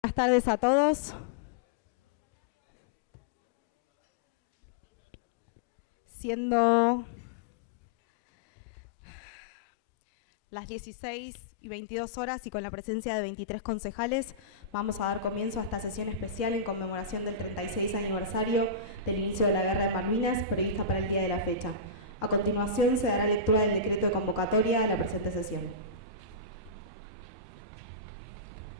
Buenas tardes a todos. Siendo las 16:22 y con la presencia de 23 concejales, vamos a dar comienzo a esta sesión especial en conmemoración del 36 aniversario del inicio de la Guerra de Malvinas, prevista para el día de la fecha. A continuación se dará lectura del decreto de convocatoria de la presente sesión.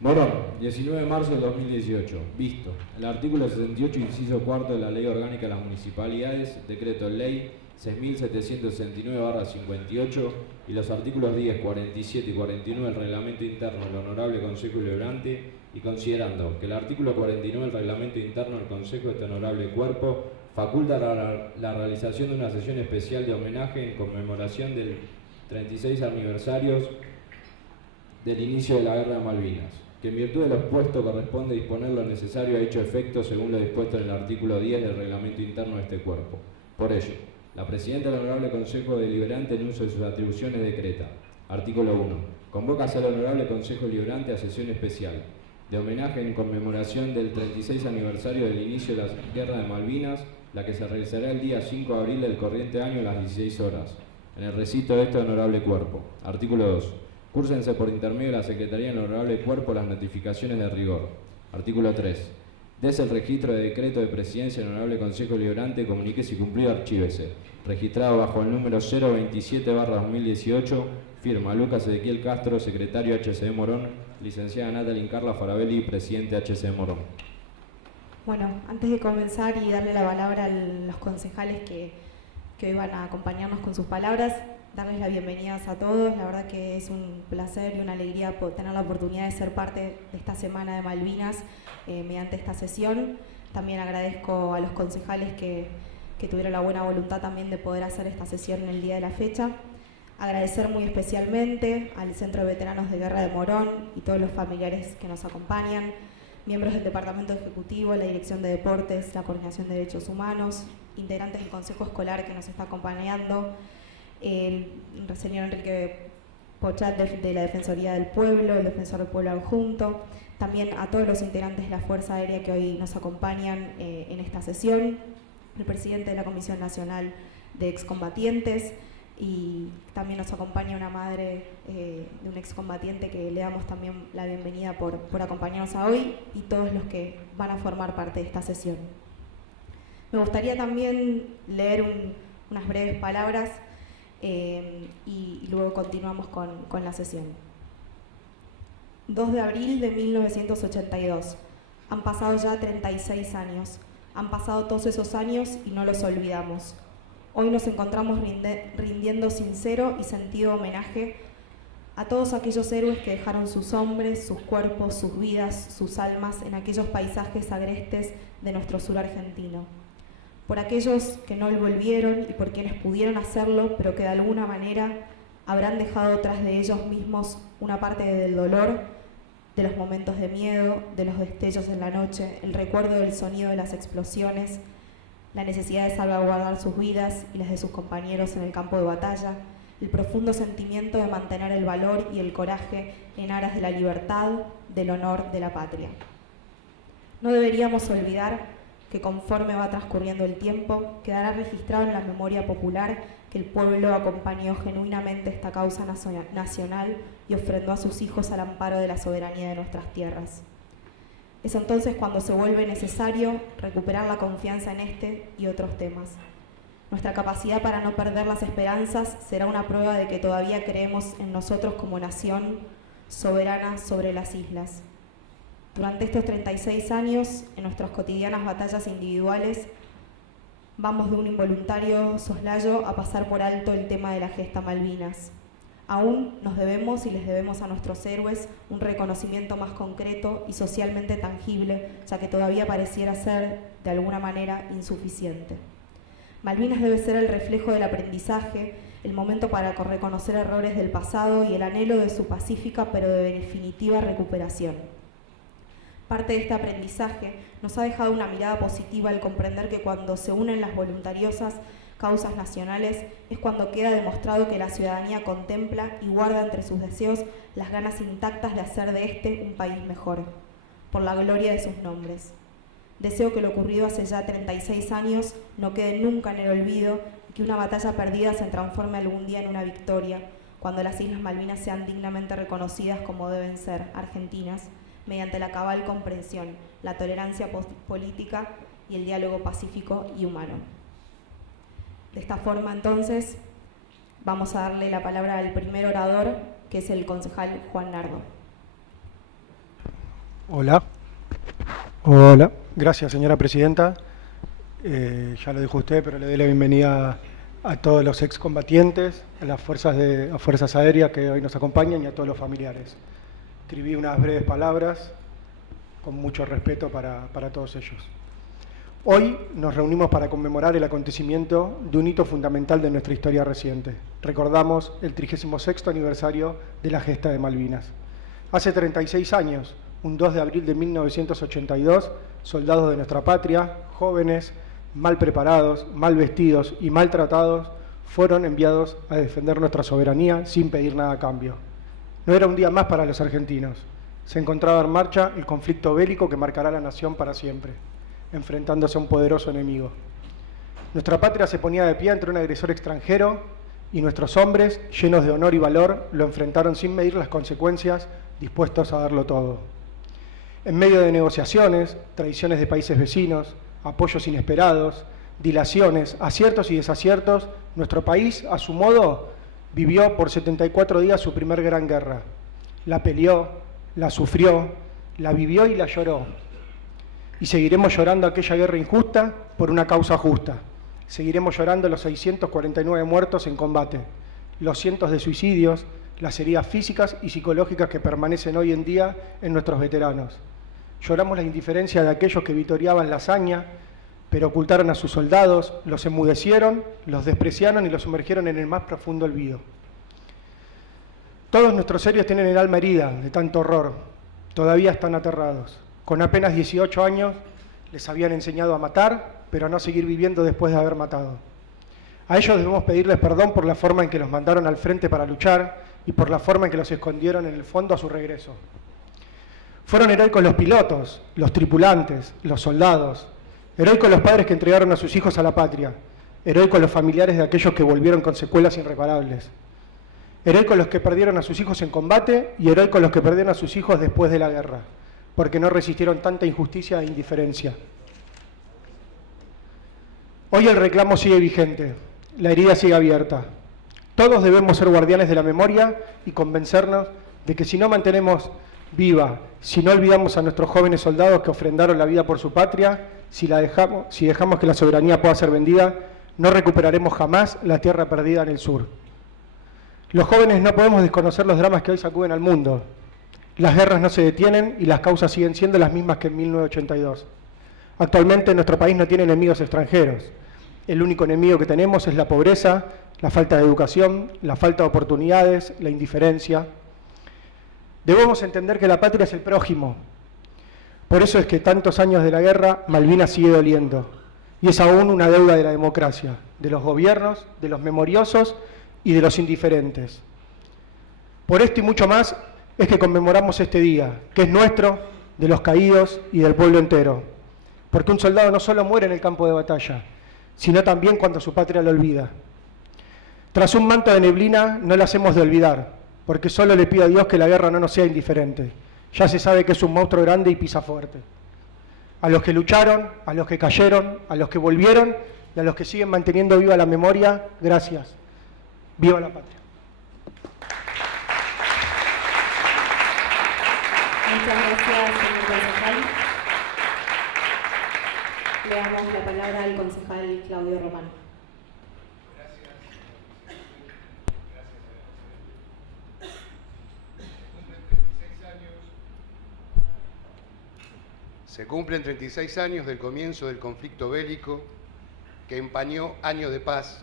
Morón, 19 de marzo del 2018. Visto. El artículo 68, inciso cuarto de la Ley Orgánica de las Municipalidades, Decreto Ley 6.769/58 y los artículos 10, 47 y 49 del Reglamento Interno del Honorable Consejo Deliberante, y considerando que el artículo 49 del Reglamento Interno del Consejo de este Honorable Cuerpo faculta la realización de una sesión especial de homenaje en conmemoración del 36 aniversario del inicio de la Guerra de Malvinas, que en virtud de lo expuesto corresponde disponer lo necesario a dicho efecto según lo dispuesto en el artículo 10 del Reglamento Interno de este Cuerpo. Por ello, la Presidenta del Honorable Consejo Deliberante, en uso de sus atribuciones, decreta: Artículo 1. Convócase al Honorable Consejo Deliberante a sesión especial de homenaje en conmemoración del 36 aniversario del inicio de la Guerra de Malvinas, la que se realizará el día 5 de abril del corriente año a las 16 horas, en el recinto de este Honorable Cuerpo. Artículo 2. Cúrsense por intermedio de la Secretaría del Honorable Cuerpo las notificaciones de rigor. Artículo 3. Dese el registro de decreto de presidencia del Honorable Consejo Deliberante, comunique si cumplido, archívese. Registrado bajo el número 027/2018, firma Lucas Ezequiel Castro, secretario HCD Morón, licenciada Natalie Carla Farabelli, presidente HCD Morón. Bueno, antes de comenzar y darle la palabra a los concejales que hoy van a acompañarnos con sus palabras, darles las bienvenidas a todos. La verdad que es un placer y una alegría tener la oportunidad de ser parte de esta Semana de Malvinas mediante esta sesión. También agradezco a los concejales que tuvieron la buena voluntad también de poder hacer esta sesión en el día de la fecha. Agradecer muy especialmente al Centro de Veteranos de Guerra de Morón y todos los familiares que nos acompañan, miembros del Departamento Ejecutivo, la Dirección de Deportes, la Coordinación de Derechos Humanos, integrantes del Consejo Escolar que nos está acompañando, el señor Enrique Pochat de la Defensoría del Pueblo, el Defensor del Pueblo adjunto, también a todos los integrantes de la Fuerza Aérea que hoy nos acompañan en esta sesión, el presidente de la Comisión Nacional de Excombatientes, y también nos acompaña una madre de un excombatiente que le damos también la bienvenida por acompañarnos a hoy, y todos los que van a formar parte de esta sesión. Me gustaría también leer unas breves palabras y luego continuamos con la sesión. 2 de abril de 1982. Han pasado ya 36 años. Han pasado todos esos años y no los olvidamos. Hoy nos encontramos rindiendo sincero y sentido homenaje a todos aquellos héroes que dejaron sus hombres, sus cuerpos, sus vidas, sus almas en aquellos paisajes agrestes de nuestro sur argentino. Por aquellos que no volvieron y por quienes pudieron hacerlo, pero que de alguna manera habrán dejado tras de ellos mismos una parte del dolor, de los momentos de miedo, de los destellos en la noche, el recuerdo del sonido de las explosiones, la necesidad de salvaguardar sus vidas y las de sus compañeros en el campo de batalla, el profundo sentimiento de mantener el valor y el coraje en aras de la libertad, del honor de la patria. No deberíamos olvidar que conforme va transcurriendo el tiempo, quedará registrado en la memoria popular que el pueblo acompañó genuinamente esta causa nacional y ofrendó a sus hijos al amparo de la soberanía de nuestras tierras. Es entonces cuando se vuelve necesario recuperar la confianza en este y otros temas. Nuestra capacidad para no perder las esperanzas será una prueba de que todavía creemos en nosotros como nación soberana sobre las islas. Durante estos 36 años, en nuestras cotidianas batallas individuales, vamos de un involuntario soslayo a pasar por alto el tema de la gesta Malvinas. Aún nos debemos y les debemos a nuestros héroes un reconocimiento más concreto y socialmente tangible, ya que todavía pareciera ser, de alguna manera, insuficiente. Malvinas debe ser el reflejo del aprendizaje, el momento para reconocer errores del pasado y el anhelo de su pacífica pero de definitiva recuperación. Parte de este aprendizaje nos ha dejado una mirada positiva al comprender que cuando se unen las voluntariosas causas nacionales es cuando queda demostrado que la ciudadanía contempla y guarda entre sus deseos las ganas intactas de hacer de este un país mejor. por la gloria de sus nombres. Deseo que lo ocurrido hace ya 36 años no quede nunca en el olvido y que una batalla perdida se transforme algún día en una victoria, cuando las Islas Malvinas sean dignamente reconocidas como deben ser, argentinas, mediante la cabal comprensión, la tolerancia política y el diálogo pacífico y humano. De esta forma, entonces, vamos a darle la palabra al primer orador, que es el concejal Juan Nardo. Hola. Hola. Gracias, señora presidenta. Ya lo dijo usted, pero le doy la bienvenida a todos los excombatientes, a las fuerzas aéreas que hoy nos acompañan y a todos los familiares. Escribí unas breves palabras con mucho respeto para todos ellos. Hoy nos reunimos para conmemorar el acontecimiento de un hito fundamental de nuestra historia reciente. Recordamos el 36º aniversario de la gesta de Malvinas. Hace 36 años, un 2 de abril de 1982, soldados de nuestra patria, jóvenes, mal preparados, mal vestidos y maltratados, fueron enviados a defender nuestra soberanía sin pedir nada a cambio. No era un día más para los argentinos. Se encontraba en marcha el conflicto bélico que marcará a la nación para siempre, enfrentándose a un poderoso enemigo. Nuestra patria se ponía de pie ante un agresor extranjero y nuestros hombres, llenos de honor y valor, lo enfrentaron sin medir las consecuencias, dispuestos a darlo todo. En medio de negociaciones, traiciones de países vecinos, apoyos inesperados, dilaciones, aciertos y desaciertos, nuestro país, a su modo, vivió por 74 días su primer gran guerra. La peleó, la sufrió, la vivió y la lloró. Y seguiremos llorando aquella guerra injusta por una causa justa. Seguiremos llorando los 649 muertos en combate, los cientos de suicidios, las heridas físicas y psicológicas que permanecen hoy en día en nuestros veteranos. Lloramos la indiferencia de aquellos que vitoreaban la hazaña, pero ocultaron a sus soldados, los enmudecieron, los despreciaron y los sumergieron en el más profundo olvido. Todos nuestros héroes tienen el alma herida de tanto horror, todavía están aterrados. Con apenas 18 años les habían enseñado a matar, pero a no seguir viviendo después de haber matado. A ellos debemos pedirles perdón por la forma en que los mandaron al frente para luchar y por la forma en que los escondieron en el fondo a su regreso. Fueron heroicos los pilotos, los tripulantes, los soldados, heroicos los padres que entregaron a sus hijos a la patria, heroicos los familiares de aquellos que volvieron con secuelas irreparables, heroicos los que perdieron a sus hijos en combate y heroicos los que perdieron a sus hijos después de la guerra, porque no resistieron tanta injusticia e indiferencia. Hoy el reclamo sigue vigente, la herida sigue abierta. Todos debemos ser guardianes de la memoria y convencernos de que si no mantenemos viva, si no olvidamos a nuestros jóvenes soldados que ofrendaron la vida por su patria, si dejamos que la soberanía pueda ser vendida, no recuperaremos jamás la tierra perdida en el sur. Los jóvenes no podemos desconocer los dramas que hoy sacuden al mundo. Las guerras no se detienen y las causas siguen siendo las mismas que en 1982. Actualmente nuestro país no tiene enemigos extranjeros. El único enemigo que tenemos es la pobreza, la falta de educación, la falta de oportunidades, la indiferencia. Debemos entender que la patria es el prójimo. Por eso es que tantos años de la guerra, Malvinas sigue doliendo. Y es aún una deuda de la democracia, de los gobiernos, de los memoriosos y de los indiferentes. Por esto y mucho más es que conmemoramos este día, que es nuestro, de los caídos y del pueblo entero. Porque un soldado no solo muere en el campo de batalla, sino también cuando su patria lo olvida. Tras un manto de neblina no la hacemos de olvidar, porque solo le pido a Dios que la guerra no nos sea indiferente. Ya se sabe que es un monstruo grande y pisa fuerte. A los que lucharon, a los que cayeron, a los que volvieron y a los que siguen manteniendo viva la memoria, gracias. ¡Viva la patria! Muchas gracias, señor concejal. Le damos la palabra al concejal Claudio Román. Se cumplen 36 años del comienzo del conflicto bélico que empañó años de paz,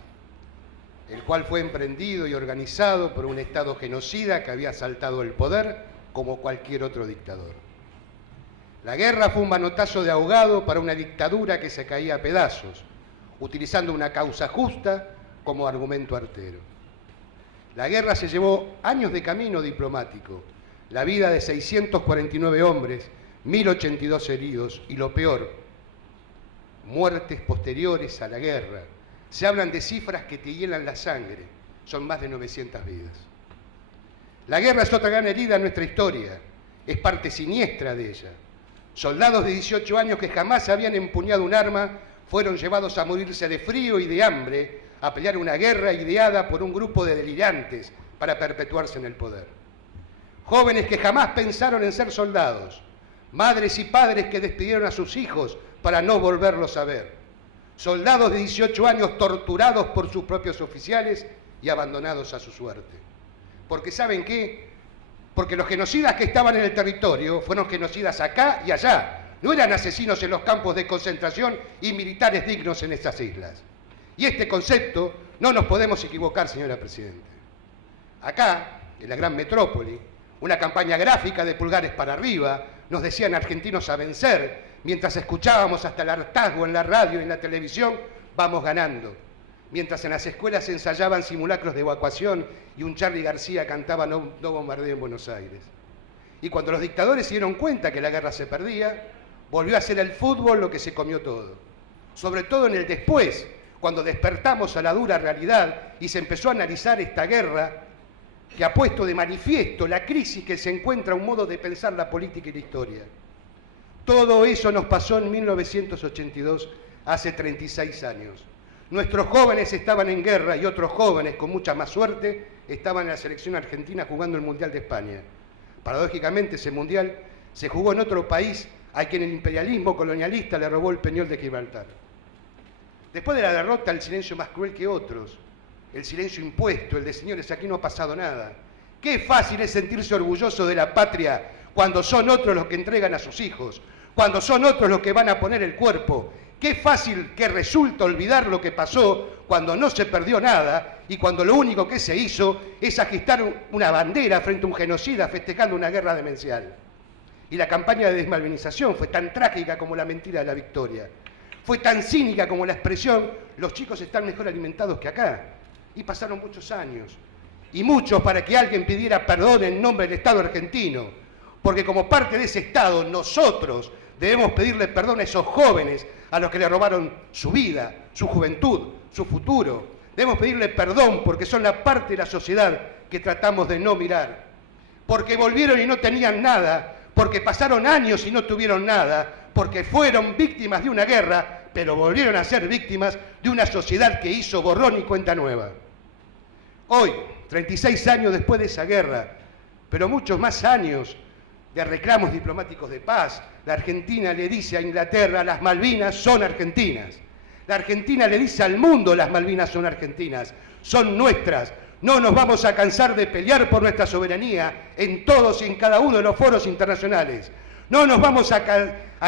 el cual fue emprendido y organizado por un Estado genocida que había asaltado el poder como cualquier otro dictador. La guerra fue un manotazo de ahogado para una dictadura que se caía a pedazos, utilizando una causa justa como argumento artero. La guerra se llevó años de camino diplomático, la vida de 649 hombres 1.082 heridos y lo peor, muertes posteriores a la guerra. Se hablan de cifras que te hielan la sangre, son más de 900 vidas. La guerra es otra gran herida en nuestra historia, es parte siniestra de ella. Soldados de 18 años que jamás habían empuñado un arma fueron llevados a morirse de frío y de hambre, a pelear una guerra ideada por un grupo de delirantes para perpetuarse en el poder. Jóvenes que jamás pensaron en ser soldados, madres y padres que despidieron a sus hijos para no volverlos a ver, soldados de 18 años torturados por sus propios oficiales y abandonados a su suerte. Porque ¿saben qué? Porque los genocidas que estaban en el territorio fueron genocidas acá y allá, no eran asesinos en los campos de concentración y militares dignos en esas islas. Y este concepto no nos podemos equivocar, señora Presidenta. Acá, en la gran metrópoli, una campaña gráfica de pulgares para arriba, nos decían argentinos a vencer, mientras escuchábamos hasta el hartazgo en la radio y en la televisión, vamos ganando. Mientras en las escuelas se ensayaban simulacros de evacuación y un Charly García cantaba No bombardeo en Buenos Aires. Y cuando los dictadores se dieron cuenta que la guerra se perdía, volvió a ser el fútbol lo que se comió todo. Sobre todo en el después, cuando despertamos a la dura realidad y se empezó a analizar esta guerra que ha puesto de manifiesto la crisis que se encuentra un modo de pensar la política y la historia. Todo eso nos pasó en 1982, hace 36 años. Nuestros jóvenes estaban en guerra y otros jóvenes, con mucha más suerte, estaban en la selección argentina jugando el Mundial de España. Paradójicamente, ese Mundial se jugó en otro país a quien el imperialismo colonialista le robó el Peñol de Gibraltar. Después de la derrota, el silencio más cruel que otros, el silencio impuesto, el de señores, aquí no ha pasado nada. Qué fácil es sentirse orgulloso de la patria cuando son otros los que entregan a sus hijos, cuando son otros los que van a poner el cuerpo. Qué fácil que resulta olvidar lo que pasó cuando no se perdió nada y cuando lo único que se hizo es agitar una bandera frente a un genocida festejando una guerra demencial. Y la campaña de desmalvinización fue tan trágica como la mentira de la victoria. Fue tan cínica como la expresión, los chicos están mejor alimentados que acá. Y pasaron muchos años, y muchos para que alguien pidiera perdón en nombre del Estado argentino, porque como parte de ese Estado, nosotros debemos pedirle perdón a esos jóvenes a los que le robaron su vida, su juventud, su futuro. Debemos pedirle perdón porque son la parte de la sociedad que tratamos de no mirar, porque volvieron y no tenían nada, porque pasaron años y no tuvieron nada, porque fueron víctimas de una guerra, pero volvieron a ser víctimas de una sociedad que hizo borrón y cuenta nueva. Hoy, 36 años después de esa guerra, pero muchos más años de reclamos diplomáticos de paz, la Argentina le dice a Inglaterra, las Malvinas son argentinas. La Argentina le dice al mundo, las Malvinas son argentinas, son nuestras. No nos vamos a cansar de pelear por nuestra soberanía en todos y en cada uno de los foros internacionales. No nos vamos a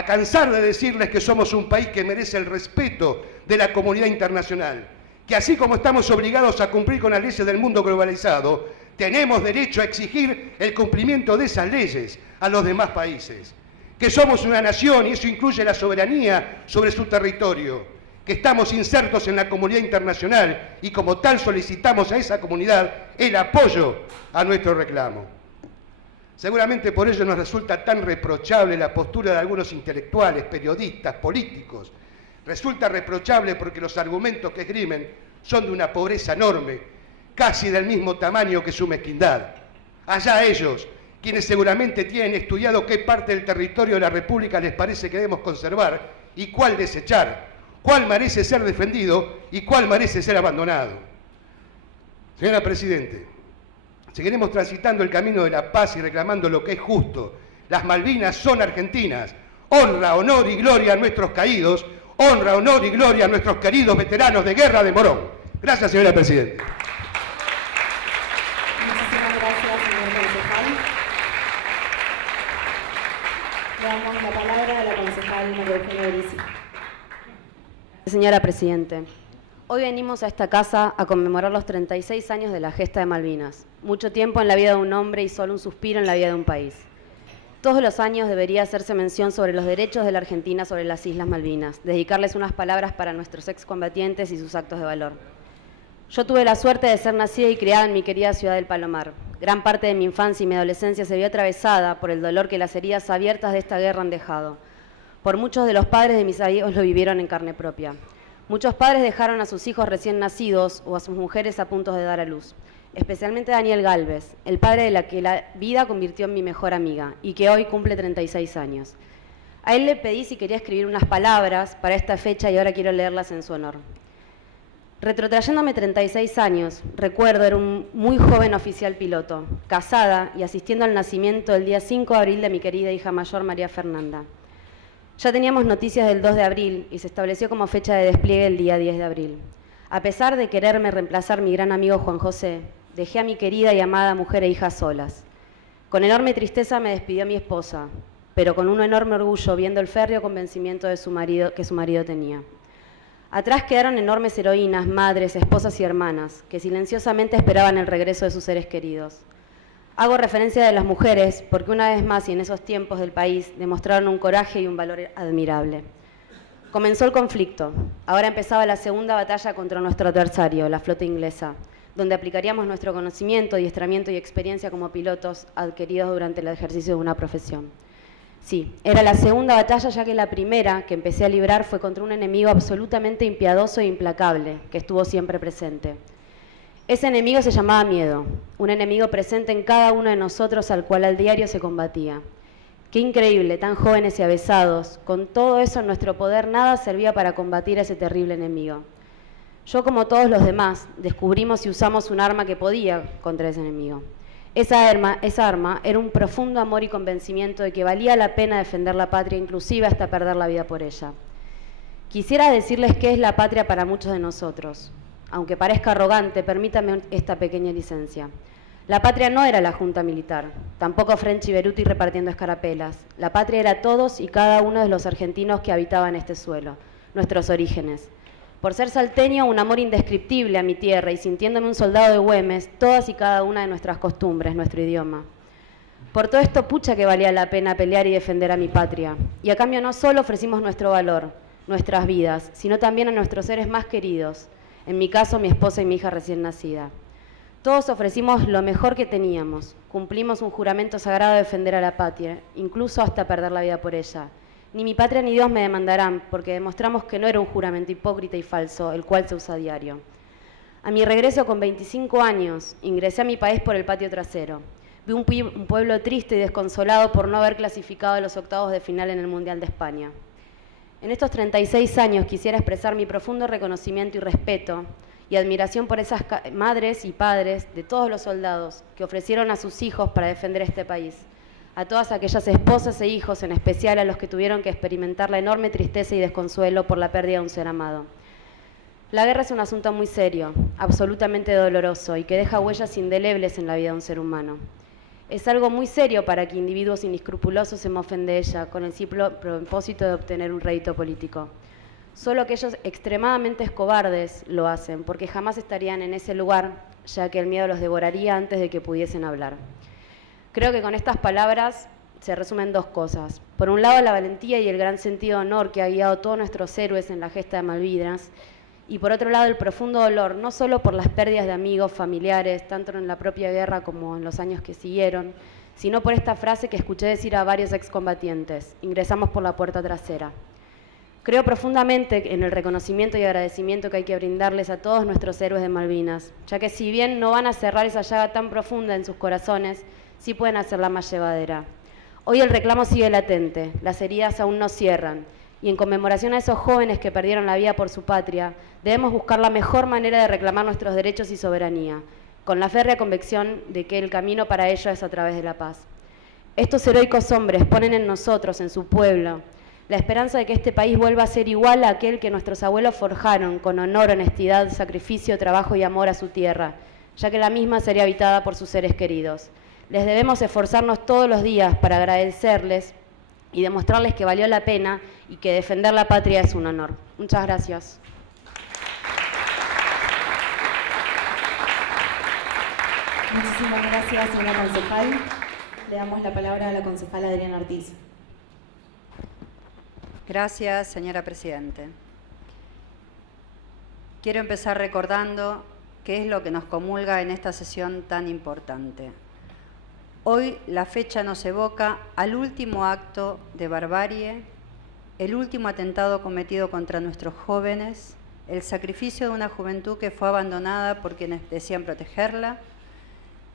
cansar de decirles que somos un país que merece el respeto de la comunidad internacional. Que así como estamos obligados a cumplir con las leyes del mundo globalizado, tenemos derecho a exigir el cumplimiento de esas leyes a los demás países. Que somos una nación, y eso incluye la soberanía sobre su territorio, que estamos insertos en la comunidad internacional y como tal solicitamos a esa comunidad el apoyo a nuestro reclamo. Seguramente por ello nos resulta tan reprochable la postura de algunos intelectuales, periodistas, políticos. Resulta reprochable porque los argumentos que esgrimen son de una pobreza enorme, casi del mismo tamaño que su mezquindad. Allá ellos, quienes seguramente tienen estudiado qué parte del territorio de la República les parece que debemos conservar y cuál desechar, cuál merece ser defendido y cuál merece ser abandonado. Señora Presidente, seguiremos transitando el camino de la paz y reclamando lo que es justo. Las Malvinas son argentinas. Honra, honor y gloria a nuestros caídos. Honra, honor y gloria a nuestros queridos veteranos de guerra de Morón. Gracias, señora Presidenta. Muchísimas gracias, señor concejal. Le damos la palabra a la concejal María Eugenia Brici. Señora Presidente, hoy venimos a esta casa a conmemorar los 36 años de la gesta de Malvinas. Mucho tiempo en la vida de un hombre y solo un suspiro en la vida de un país. Todos los años debería hacerse mención sobre los derechos de la Argentina sobre las Islas Malvinas, dedicarles unas palabras para nuestros excombatientes y sus actos de valor. Yo tuve la suerte de ser nacida y criada en mi querida ciudad del Palomar. Gran parte de mi infancia y mi adolescencia se vio atravesada por el dolor que las heridas abiertas de esta guerra han dejado. Por muchos de los padres de mis amigos lo vivieron en carne propia. Muchos padres dejaron a sus hijos recién nacidos o a sus mujeres a punto de dar a luz. Especialmente Daniel Gálvez, el padre de la que la vida convirtió en mi mejor amiga y que hoy cumple 36 años. A él le pedí si quería escribir unas palabras para esta fecha y ahora quiero leerlas en su honor. Retrotrayéndome 36 años, recuerdo era un muy joven oficial piloto, casada y asistiendo al nacimiento el día 5 de abril de mi querida hija mayor María Fernanda. Ya teníamos noticias del 2 de abril y se estableció como fecha de despliegue el día 10 de abril. A pesar de quererme reemplazar mi gran amigo Juan José, dejé a mi querida y amada mujer e hija solas. Con enorme tristeza me despidió mi esposa, pero con un enorme orgullo viendo el férreo convencimiento de que su marido tenía. Atrás quedaron enormes heroínas, madres, esposas y hermanas, que silenciosamente esperaban el regreso de sus seres queridos. Hago referencia de las mujeres porque una vez más y en esos tiempos del país demostraron un coraje y un valor admirable. Comenzó el conflicto. Ahora empezaba la segunda batalla contra nuestro adversario, la flota inglesa, donde aplicaríamos nuestro conocimiento, adiestramiento y experiencia como pilotos adquiridos durante el ejercicio de una profesión. Sí, era la segunda batalla, ya que la primera que empecé a librar fue contra un enemigo absolutamente impiadoso e implacable, que estuvo siempre presente. Ese enemigo se llamaba miedo, un enemigo presente en cada uno de nosotros al cual al diario se combatía. Qué increíble, tan jóvenes y avesados, con todo eso en nuestro poder nada servía para combatir a ese terrible enemigo. Yo, como todos los demás, descubrimos y usamos un arma que podía contra ese enemigo. Esa arma era un profundo amor y convencimiento de que valía la pena defender la patria, inclusive hasta perder la vida por ella. Quisiera decirles qué es la patria para muchos de nosotros. Aunque parezca arrogante, permítame esta pequeña licencia. La patria no era la Junta Militar, tampoco French y Beruti repartiendo escarapelas. La patria era todos y cada uno de los argentinos que habitaban este suelo, nuestros orígenes. Por ser salteño, un amor indescriptible a mi tierra y sintiéndome un soldado de Güemes, todas y cada una de nuestras costumbres, nuestro idioma. Por todo esto, pucha que valía la pena pelear y defender a mi patria. Y a cambio no solo ofrecimos nuestro valor, nuestras vidas, sino también a nuestros seres más queridos, en mi caso mi esposa y mi hija recién nacida. Todos ofrecimos lo mejor que teníamos, cumplimos un juramento sagrado de defender a la patria, incluso hasta perder la vida por ella. Ni mi patria ni Dios me demandarán, porque demostramos que no era un juramento hipócrita y falso, el cual se usa a diario. A mi regreso con 25 años, ingresé a mi país por el patio trasero. Vi un pueblo triste y desconsolado por no haber clasificado a los octavos de final en el Mundial de España. En estos 36 años quisiera expresar mi profundo reconocimiento y respeto y admiración por esas madres y padres de todos los soldados que ofrecieron a sus hijos para defender este país. A todas aquellas esposas e hijos, en especial a los que tuvieron que experimentar la enorme tristeza y desconsuelo por la pérdida de un ser amado. La guerra es un asunto muy serio, absolutamente doloroso y que deja huellas indelebles en la vida de un ser humano. Es algo muy serio para que individuos inescrupulosos se mofen de ella con el simple propósito de obtener un rédito político. Solo aquellos extremadamente cobardes lo hacen, porque jamás estarían en ese lugar, ya que el miedo los devoraría antes de que pudiesen hablar. Creo que con estas palabras se resumen dos cosas. Por un lado, la valentía y el gran sentido de honor que ha guiado a todos nuestros héroes en la gesta de Malvinas, y por otro lado, el profundo dolor, no solo por las pérdidas de amigos, familiares, tanto en la propia guerra como en los años que siguieron, sino por esta frase que escuché decir a varios excombatientes: ingresamos por la puerta trasera. Creo profundamente en el reconocimiento y agradecimiento que hay que brindarles a todos nuestros héroes de Malvinas, ya que si bien no van a cerrar esa llaga tan profunda en sus corazones, sí pueden hacerla más llevadera. Hoy el reclamo sigue latente, las heridas aún no cierran, y en conmemoración a esos jóvenes que perdieron la vida por su patria, debemos buscar la mejor manera de reclamar nuestros derechos y soberanía, con la férrea convicción de que el camino para ello es a través de la paz. Estos heroicos hombres ponen en nosotros, en su pueblo, la esperanza de que este país vuelva a ser igual a aquel que nuestros abuelos forjaron con honor, honestidad, sacrificio, trabajo y amor a su tierra, ya que la misma sería habitada por sus seres queridos. Les debemos esforzarnos todos los días para agradecerles y demostrarles que valió la pena y que defender la patria es un honor. Muchas gracias. Muchísimas gracias, señora concejal. Le damos la palabra a la concejala Adriana Ortiz. Gracias, señora Presidente. Quiero empezar recordando qué es lo que nos comulga en esta sesión tan importante. Hoy la fecha nos evoca al último acto de barbarie, el último atentado cometido contra nuestros jóvenes, el sacrificio de una juventud que fue abandonada por quienes decían protegerla,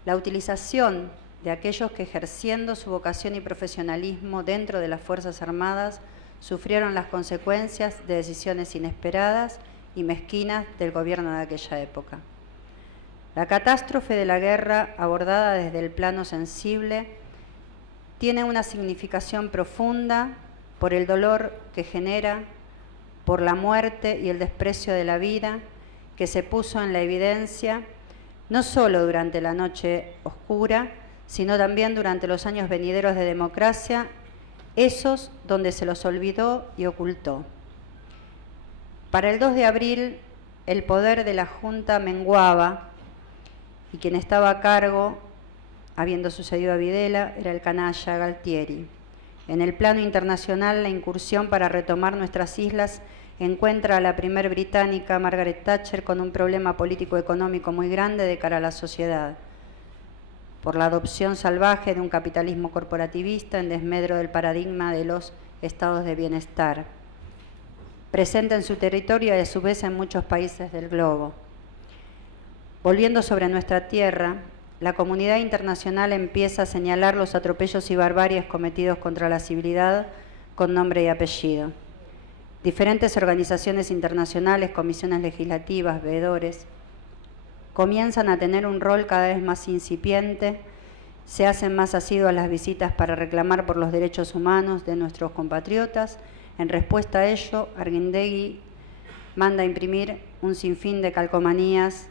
la utilización de aquellos que, ejerciendo su vocación y profesionalismo dentro de las Fuerzas Armadas, sufrieron las consecuencias de decisiones inesperadas y mezquinas del gobierno de aquella época. La catástrofe de la guerra, abordada desde el plano sensible, tiene una significación profunda por el dolor que genera, por la muerte y el desprecio de la vida que se puso en la evidencia, no solo durante la noche oscura, sino también durante los años venideros de democracia, esos donde se los olvidó y ocultó. Para el 2 de abril, el poder de la Junta menguaba y quien estaba a cargo, habiendo sucedido a Videla, era el canalla Galtieri. En el plano internacional, la incursión para retomar nuestras islas encuentra a la primer británica, Margaret Thatcher, con un problema político-económico muy grande de cara a la sociedad, por la adopción salvaje de un capitalismo corporativista en desmedro del paradigma de los estados de bienestar, presente en su territorio y a su vez en muchos países del globo. Volviendo sobre nuestra tierra, la comunidad internacional empieza a señalar los atropellos y barbaries cometidos contra la civilidad con nombre y apellido. Diferentes organizaciones internacionales, comisiones legislativas, veedores, comienzan a tener un rol cada vez más incipiente, se hacen más asiduas las visitas para reclamar por los derechos humanos de nuestros compatriotas. En respuesta a ello, Arguindegui manda a imprimir un sinfín de calcomanías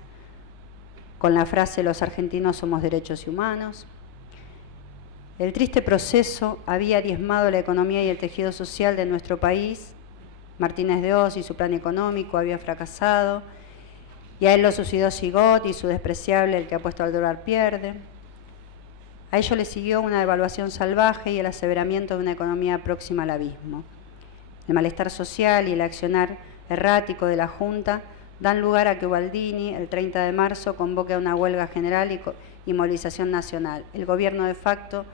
con la frase «Los argentinos somos derechos y humanos». El triste proceso había diezmado la economía y el tejido social de nuestro país. Martínez de Oz y su plan económico había fracasado, y a él lo suicidó Sigot y su despreciable «El que apuesta al dólar pierde». A ello le siguió una devaluación salvaje y el aseveramiento de una economía próxima al abismo. El malestar social y el accionar errático de la Junta dan lugar a que Ubaldini, el 30 de marzo, convoque a una huelga general y movilización nacional. El gobierno de facto,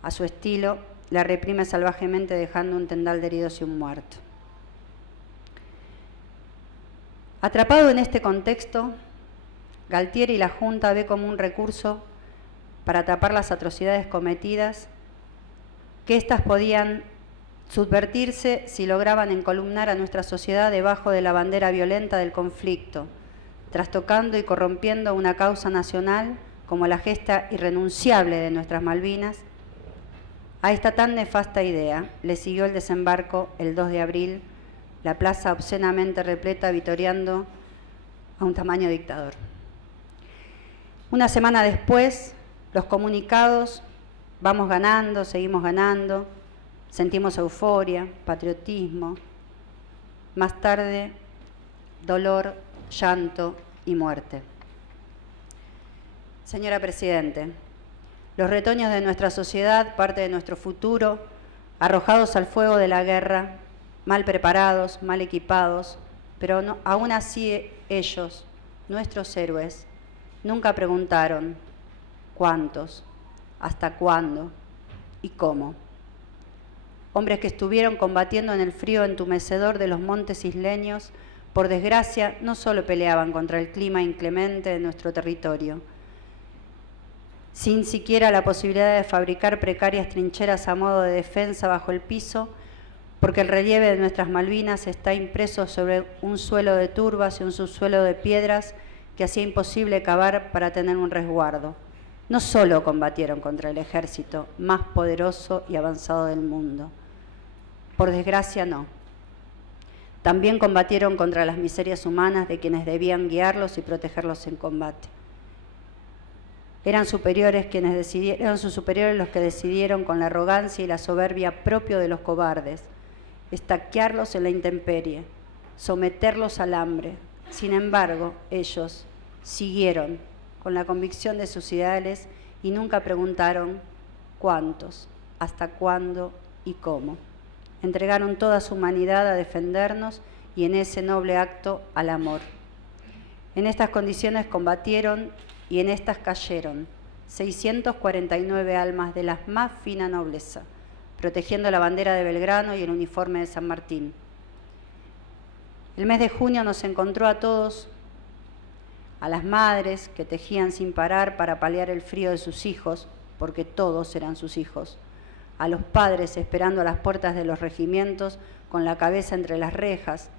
a su estilo, la reprime salvajemente dejando un tendal de heridos y un muerto. Atrapado en este contexto, Galtieri y la Junta ve como un recurso para tapar las atrocidades cometidas, que éstas podían subvertirse si lograban encolumnar a nuestra sociedad debajo de la bandera violenta del conflicto, trastocando y corrompiendo una causa nacional como la gesta irrenunciable de nuestras Malvinas. A esta tan nefasta idea le siguió el desembarco el 2 de abril, la plaza obscenamente repleta vitoreando a un tamaño dictador. Una semana después, los comunicados, vamos ganando, seguimos ganando, sentimos euforia, patriotismo, más tarde dolor, llanto y muerte. Señora Presidente, los retoños de nuestra sociedad, parte de nuestro futuro, arrojados al fuego de la guerra, mal preparados, mal equipados, pero no, aún así ellos, nuestros héroes, nunca preguntaron cuántos, hasta cuándo y cómo. Hombres que estuvieron combatiendo en el frío entumecedor de los montes isleños, por desgracia, no solo peleaban contra el clima inclemente de nuestro territorio, sin siquiera la posibilidad de fabricar precarias trincheras a modo de defensa bajo el piso, porque el relieve de nuestras Malvinas está impreso sobre un suelo de turbas y un subsuelo de piedras que hacía imposible cavar para tener un resguardo. No solo combatieron contra el ejército más poderoso y avanzado del mundo, por desgracia no. También combatieron contra las miserias humanas de quienes debían guiarlos y protegerlos en combate. Eran sus superiores los que decidieron con la arrogancia y la soberbia propio de los cobardes, estaquearlos en la intemperie, someterlos al hambre. Sin embargo, ellos siguieron con la convicción de sus ideales y nunca preguntaron cuántos, hasta cuándo y cómo. Entregaron toda su humanidad a defendernos y en ese noble acto al amor. En estas condiciones combatieron y en estas cayeron, 649 almas de la más fina nobleza, protegiendo la bandera de Belgrano y el uniforme de San Martín. El mes de junio nos encontró a todos, a las madres que tejían sin parar para paliar el frío de sus hijos, porque todos eran sus hijos, a los padres esperando a las puertas de los regimientos con la cabeza entre las rejas,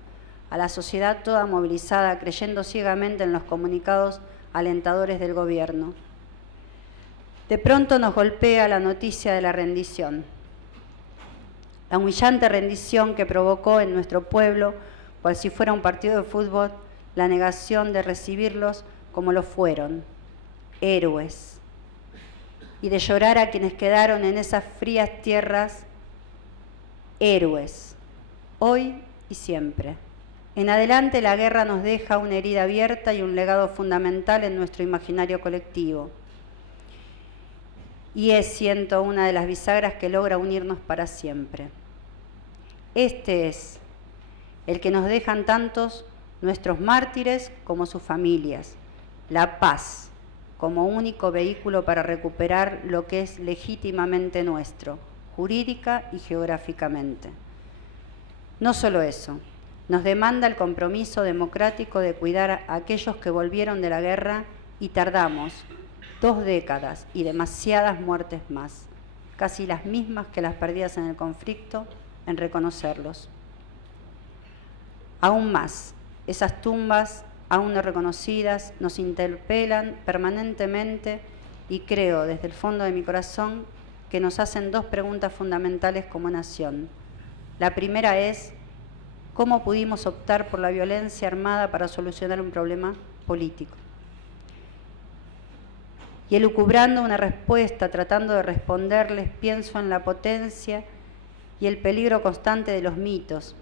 a la sociedad toda movilizada creyendo ciegamente en los comunicados alentadores del gobierno. De pronto nos golpea la noticia de la rendición. La humillante rendición que provocó en nuestro pueblo, cual si fuera un partido de fútbol, la negación de recibirlos como lo fueron, héroes, y de llorar a quienes quedaron en esas frías tierras, héroes, hoy y siempre. En adelante la guerra nos deja una herida abierta y un legado fundamental en nuestro imaginario colectivo. Y es, siento, una de las bisagras que logra unirnos para siempre. Este es el que nos dejan tantos nuestros mártires como sus familias, la paz como único vehículo para recuperar lo que es legítimamente nuestro, jurídica y geográficamente. No solo eso, nos demanda el compromiso democrático de cuidar a aquellos que volvieron de la guerra y tardamos 2 décadas y demasiadas muertes más, casi las mismas que las perdidas en el conflicto, en reconocerlos. Aún más, esas tumbas aún no reconocidas nos interpelan permanentemente y creo desde el fondo de mi corazón que nos hacen 2 preguntas fundamentales como nación. La primera es, ¿cómo pudimos optar por la violencia armada para solucionar un problema político? Y elucubrando una respuesta, tratando de responderles, pienso en la potencia y el peligro constante de los mitos,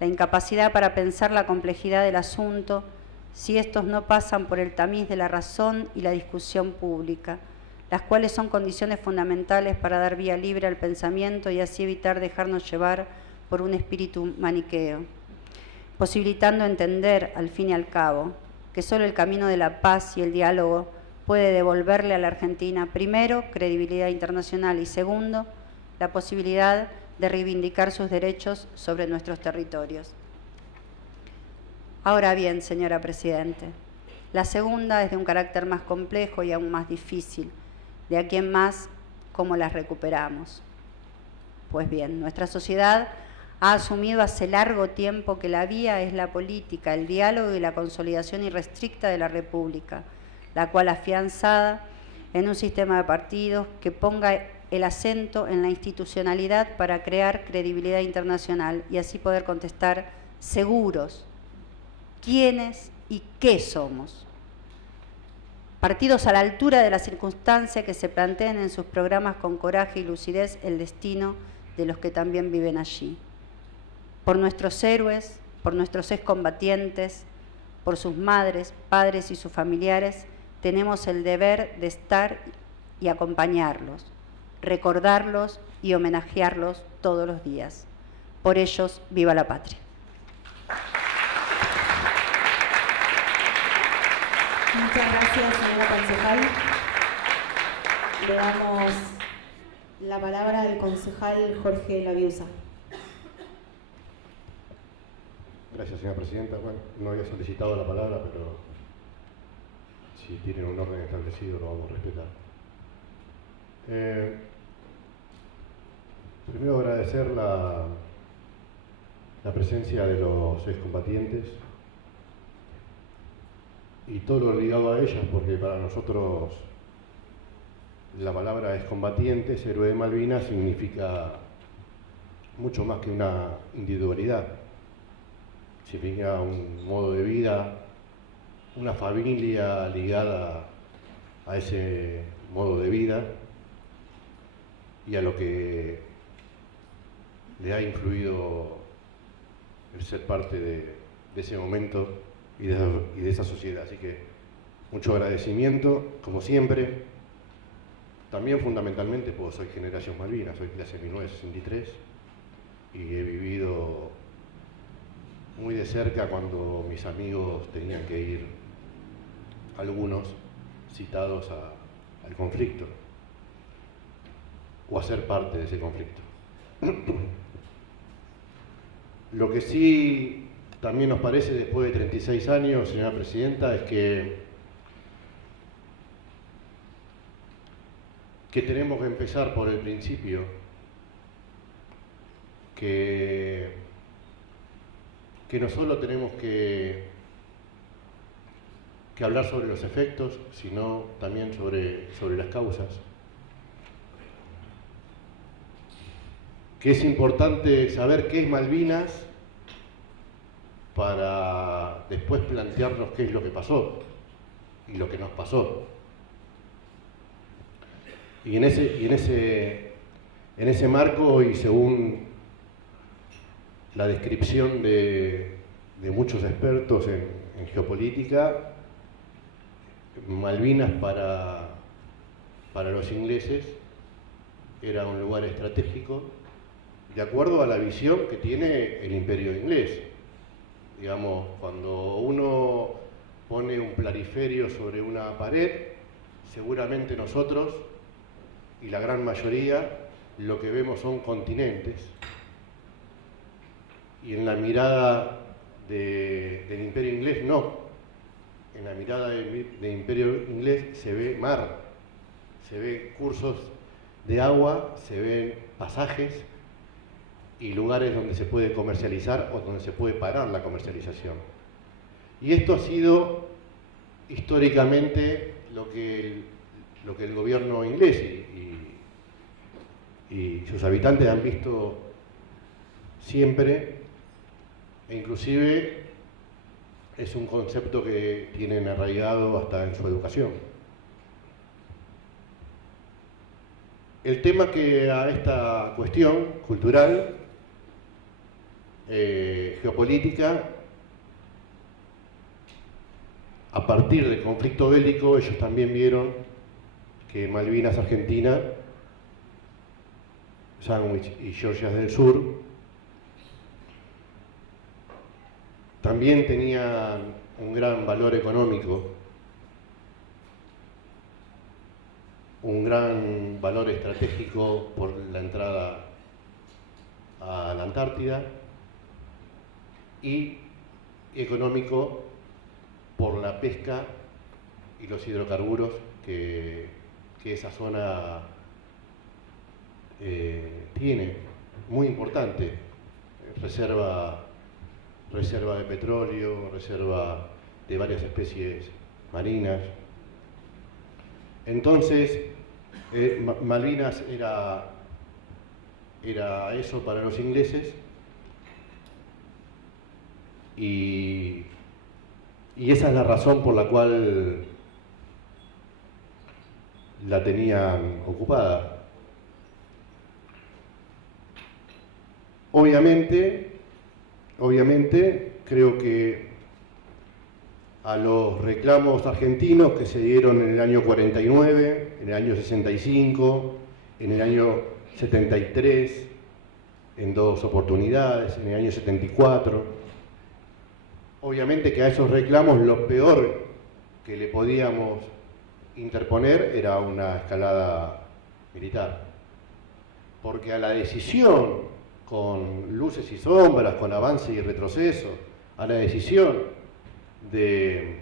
la incapacidad para pensar la complejidad del asunto si estos no pasan por el tamiz de la razón y la discusión pública, las cuales son condiciones fundamentales para dar vía libre al pensamiento y así evitar dejarnos llevar por un espíritu maniqueo, posibilitando entender, al fin y al cabo, que solo el camino de la paz y el diálogo puede devolverle a la Argentina, primero, credibilidad internacional y segundo, la posibilidad de reivindicar sus derechos sobre nuestros territorios. Ahora bien, señora Presidente, la segunda es de un carácter más complejo y aún más difícil, de aquí en más, ¿cómo las recuperamos? Pues bien, nuestra sociedad ha asumido hace largo tiempo que la vía es la política, el diálogo y la consolidación irrestricta de la República, la cual afianzada en un sistema de partidos que ponga el acento en la institucionalidad para crear credibilidad internacional y así poder contestar seguros quiénes y qué somos. Partidos a la altura de la circunstancia que se planteen en sus programas con coraje y lucidez el destino de los que también viven allí. Por nuestros héroes, por nuestros excombatientes, por sus madres, padres y sus familiares, tenemos el deber de estar y acompañarlos, recordarlos y homenajearlos todos los días. Por ellos, viva la patria. Muchas gracias, señora concejal. Le damos la palabra al concejal Jorge Laviusa. Gracias, señora presidenta. Bueno, no había solicitado la palabra, pero si tienen un orden establecido lo vamos a respetar. Primero agradecer la presencia de los excombatientes y todo lo ligado a ellas, porque para nosotros la palabra excombatientes, héroe de Malvinas, significa mucho más que una individualidad. Significa un modo de vida, una familia ligada a ese modo de vida y a lo que le ha influido el ser parte de ese momento y de esa sociedad. Así que mucho agradecimiento, como siempre. También fundamentalmente, pues soy generación Malvinas, soy clase 1963 y he vivido muy de cerca cuando mis amigos tenían que ir, algunos citados al conflicto o a ser parte de ese conflicto. Lo que sí también nos parece, después de 36 años, señora Presidenta, es que tenemos que empezar por el principio, que no solo tenemos que hablar sobre los efectos, sino también sobre las causas. Que es importante saber qué es Malvinas para después plantearnos qué es lo que pasó y lo que nos pasó. Y en ese marco, y según la descripción de muchos expertos en geopolítica, Malvinas para los ingleses era un lugar estratégico de acuerdo a la visión que tiene el imperio inglés. Digamos, cuando uno pone un planiferio sobre una pared, seguramente nosotros, y la gran mayoría, lo que vemos son continentes. Y en la mirada del imperio inglés, no. En la mirada del imperio inglés se ve mar, se ve cursos de agua, se ven pasajes y lugares donde se puede comercializar o donde se puede parar la comercialización. Y esto ha sido históricamente lo que el gobierno inglés y sus habitantes han visto siempre, e inclusive es un concepto que tienen arraigado hasta en su educación. El tema que a esta cuestión cultural, geopolítica, a partir del conflicto bélico, ellos también vieron que Malvinas Argentina, Sandwich y Georgias del Sur también tenían un gran valor económico, un gran valor estratégico por la entrada a la Antártida y económico por la pesca y los hidrocarburos que esa zona tiene, muy importante, reserva de petróleo, reserva de varias especies marinas. Entonces, Malvinas era eso para los ingleses, y esa es la razón por la cual la tenían ocupada. Obviamente, creo que a los reclamos argentinos que se dieron en el año 49, en el año 65, en el año 73, en dos oportunidades, en el año 74, obviamente que a esos reclamos lo peor que le podíamos interponer era una escalada militar. Porque a la decisión, con luces y sombras, con avance y retroceso, a la decisión de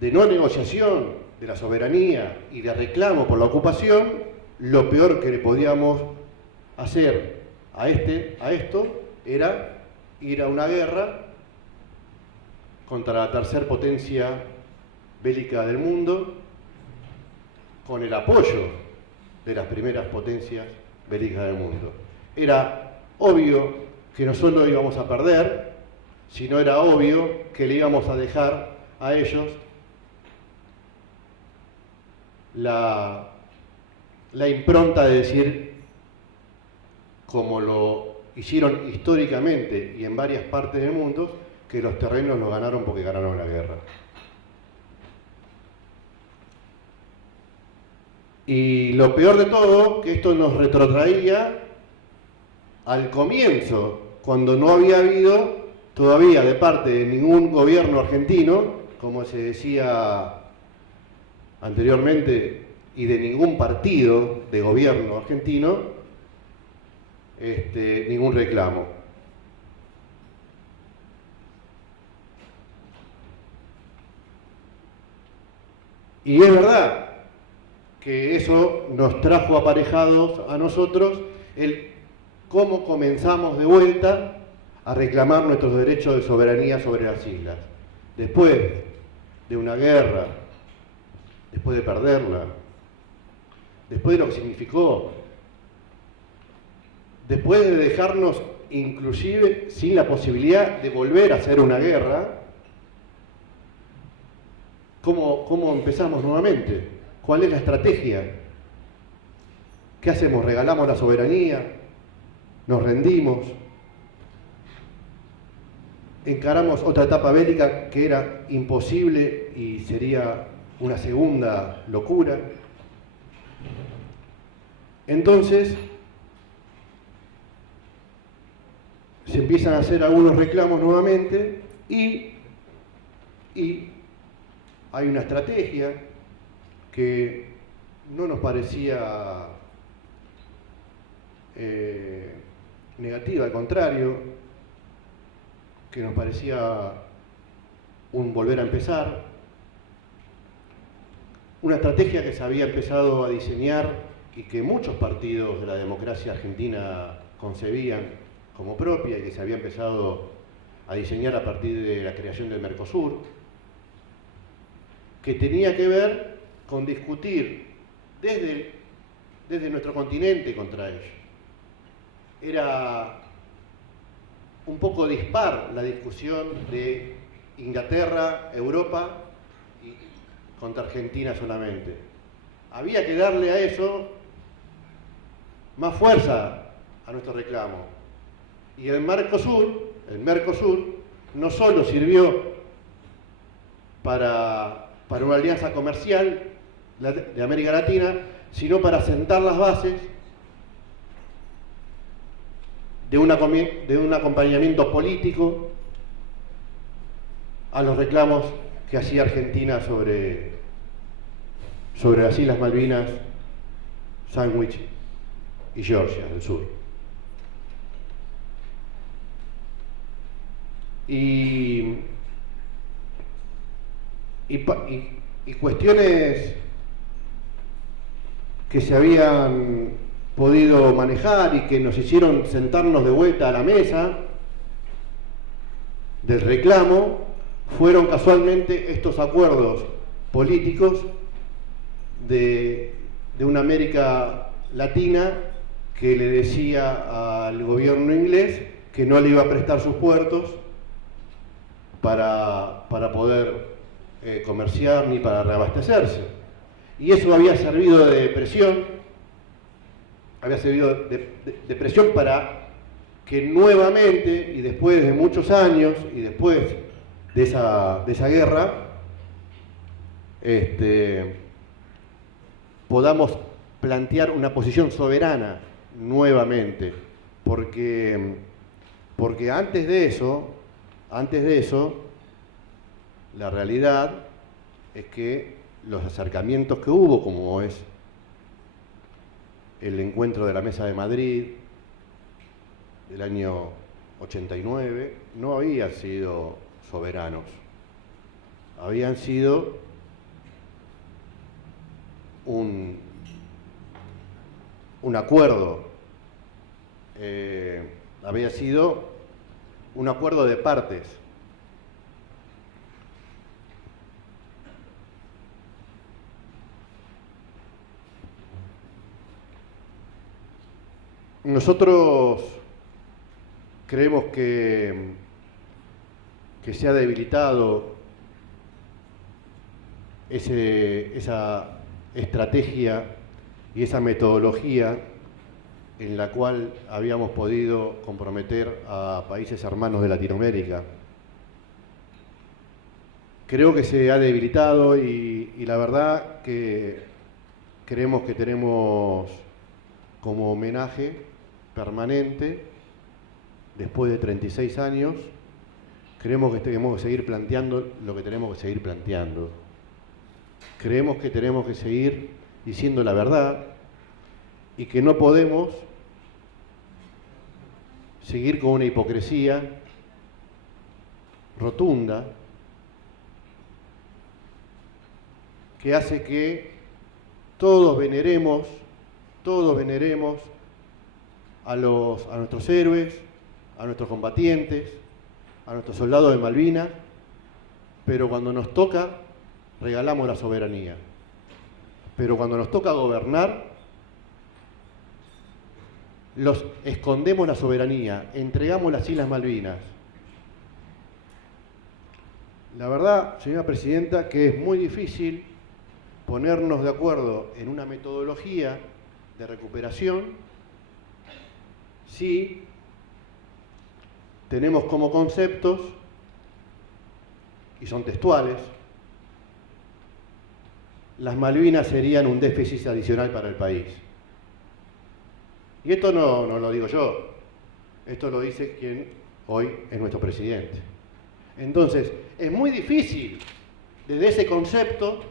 no negociación de la soberanía y de reclamo por la ocupación, lo peor que le podíamos hacer a esto era ir a una guerra contra la tercera potencia bélica del mundo, con el apoyo de las primeras potencias bélicas del mundo. Era obvio que no solo íbamos a perder, sino era obvio que le íbamos a dejar a ellos la impronta de decir, como lo hicieron históricamente y en varias partes del mundo, que los terrenos los ganaron porque ganaron la guerra. Y lo peor de todo, que esto nos retrotraía al comienzo, cuando no había habido todavía de parte de ningún gobierno argentino, como se decía anteriormente y de ningún partido de gobierno argentino ningún reclamo. Y es verdad que eso nos trajo aparejados a nosotros el cómo comenzamos de vuelta a reclamar nuestros derechos de soberanía sobre las islas. Después de una guerra, después de perderla, después de lo que significó, después de dejarnos inclusive sin la posibilidad de volver a hacer una guerra, ¿cómo empezamos nuevamente? ¿Cuál es la estrategia? ¿Qué hacemos? ¿Regalamos la soberanía? ¿Nos rendimos? ¿Encaramos otra etapa bélica que era imposible y sería una segunda locura? Entonces, se empiezan a hacer algunos reclamos nuevamente y hay una estrategia que no nos parecía negativa, al contrario, que nos parecía un volver a empezar. Una estrategia que se había empezado a diseñar y que muchos partidos de la democracia argentina concebían como propia y que se había empezado a diseñar a partir de la creación del Mercosur, que tenía que ver con discutir desde nuestro continente contra ellos. Era un poco dispar la discusión de Inglaterra, Europa y contra Argentina solamente. Había que darle a eso más fuerza a nuestro reclamo. Y el Mercosur no solo sirvió para una alianza comercial de América Latina, sino para sentar las bases de un acompañamiento político a los reclamos que hacía Argentina sobre las Islas Malvinas, Sandwich y Georgia del Sur. Y cuestiones que se habían podido manejar y que nos hicieron sentarnos de vuelta a la mesa del reclamo fueron casualmente estos acuerdos políticos de una América Latina que le decía al gobierno inglés que no le iba a prestar sus puertos para poder comerciar ni para reabastecerse. Y eso había servido de presión, para que nuevamente, y después de muchos años, y después de esa guerra, podamos plantear una posición soberana nuevamente, porque antes de eso, la realidad es que los acercamientos que hubo, como es el encuentro de la Mesa de Madrid del año 89, no habían sido soberanos, habían sido un acuerdo, había sido un acuerdo de partes. Nosotros creemos que se ha debilitado esa estrategia y esa metodología en la cual habíamos podido comprometer a países hermanos de Latinoamérica. Creo que se ha debilitado y la verdad que creemos que tenemos como homenaje permanente, después de 36 años, creemos que tenemos que seguir planteando lo que tenemos que seguir planteando. creemos que tenemos que seguir diciendo la verdad y que no podemos seguir con una hipocresía rotunda que hace que todos veneremos a nuestros héroes, a nuestros combatientes, a nuestros soldados de Malvinas, pero cuando nos toca, regalamos la soberanía. Pero cuando nos toca gobernar, los escondemos la soberanía, entregamos las Islas Malvinas. La verdad, señora Presidenta, que es muy difícil ponernos de acuerdo en una metodología de recuperación si tenemos como conceptos, y son textuales, las Malvinas serían un déficit adicional para el país. Y esto no lo digo yo, esto lo dice quien hoy es nuestro presidente. Entonces, es muy difícil desde ese concepto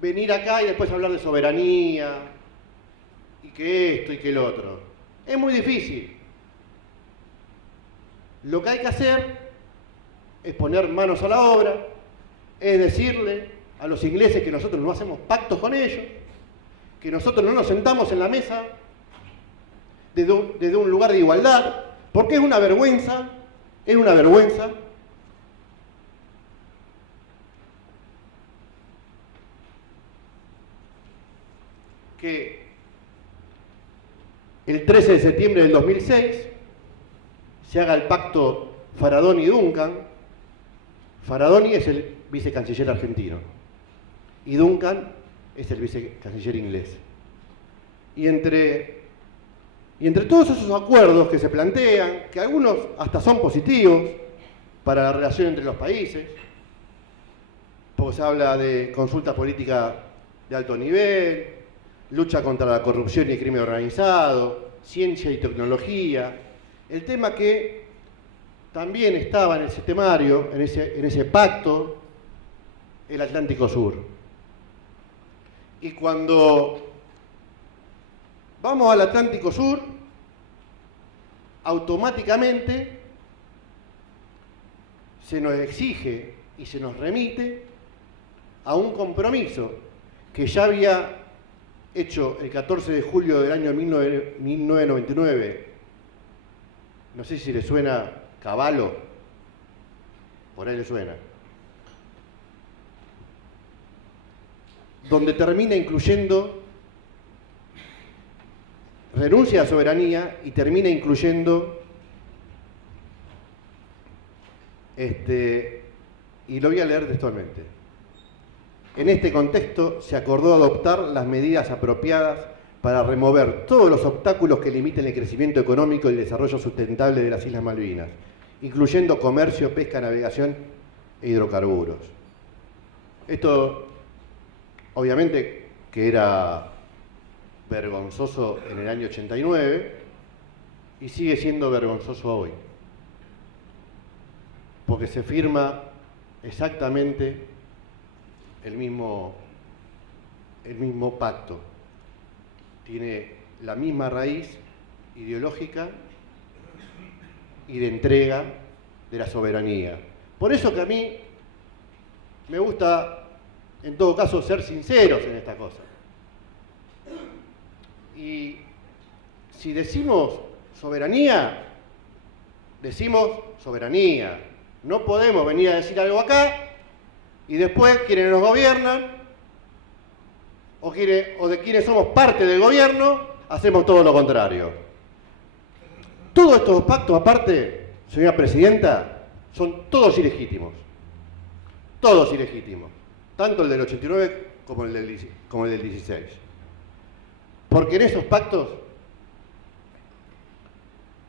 venir acá y después hablar de soberanía, y que esto y que el otro. Es muy difícil. Lo que hay que hacer es poner manos a la obra, es decirle a los ingleses que nosotros no hacemos pactos con ellos, que nosotros no nos sentamos en la mesa desde un lugar de igualdad, porque es una vergüenza que el 13 de septiembre del 2006 se haga el pacto Faradoni-Duncan. Faradoni es el vicecanciller argentino y Duncan es el vicecanciller inglés. Y entre todos esos acuerdos que se plantean, que algunos hasta son positivos para la relación entre los países, porque se habla de consulta política de alto nivel, lucha contra la corrupción y el crimen organizado, ciencia y tecnología. El tema que también estaba en ese temario, en ese pacto, el Atlántico Sur. Y cuando vamos al Atlántico Sur, automáticamente se nos exige y se nos remite a un compromiso que ya había hecho el 14 de julio del año 1999, no sé si le suena Cavallo, por ahí le suena, donde termina incluyendo renuncia a soberanía y termina incluyendo, y lo voy a leer textualmente. En este contexto se acordó adoptar las medidas apropiadas para remover todos los obstáculos que limiten el crecimiento económico y el desarrollo sustentable de las Islas Malvinas, incluyendo comercio, pesca, navegación e hidrocarburos. Esto, obviamente, que era vergonzoso en el año 89 y sigue siendo vergonzoso hoy, porque se firma exactamente el mismo pacto, tiene la misma raíz ideológica y de entrega de la soberanía. Por eso que a mí me gusta, en todo caso, ser sinceros en esta cosa. Y si decimos soberanía, decimos soberanía. No podemos venir a decir algo acá y después quienes nos gobiernan o de quienes somos parte del gobierno, hacemos todo lo contrario. Todos estos pactos, aparte, señora Presidenta, son todos ilegítimos. Todos ilegítimos. Tanto el del 89 como el del 16. Porque en esos pactos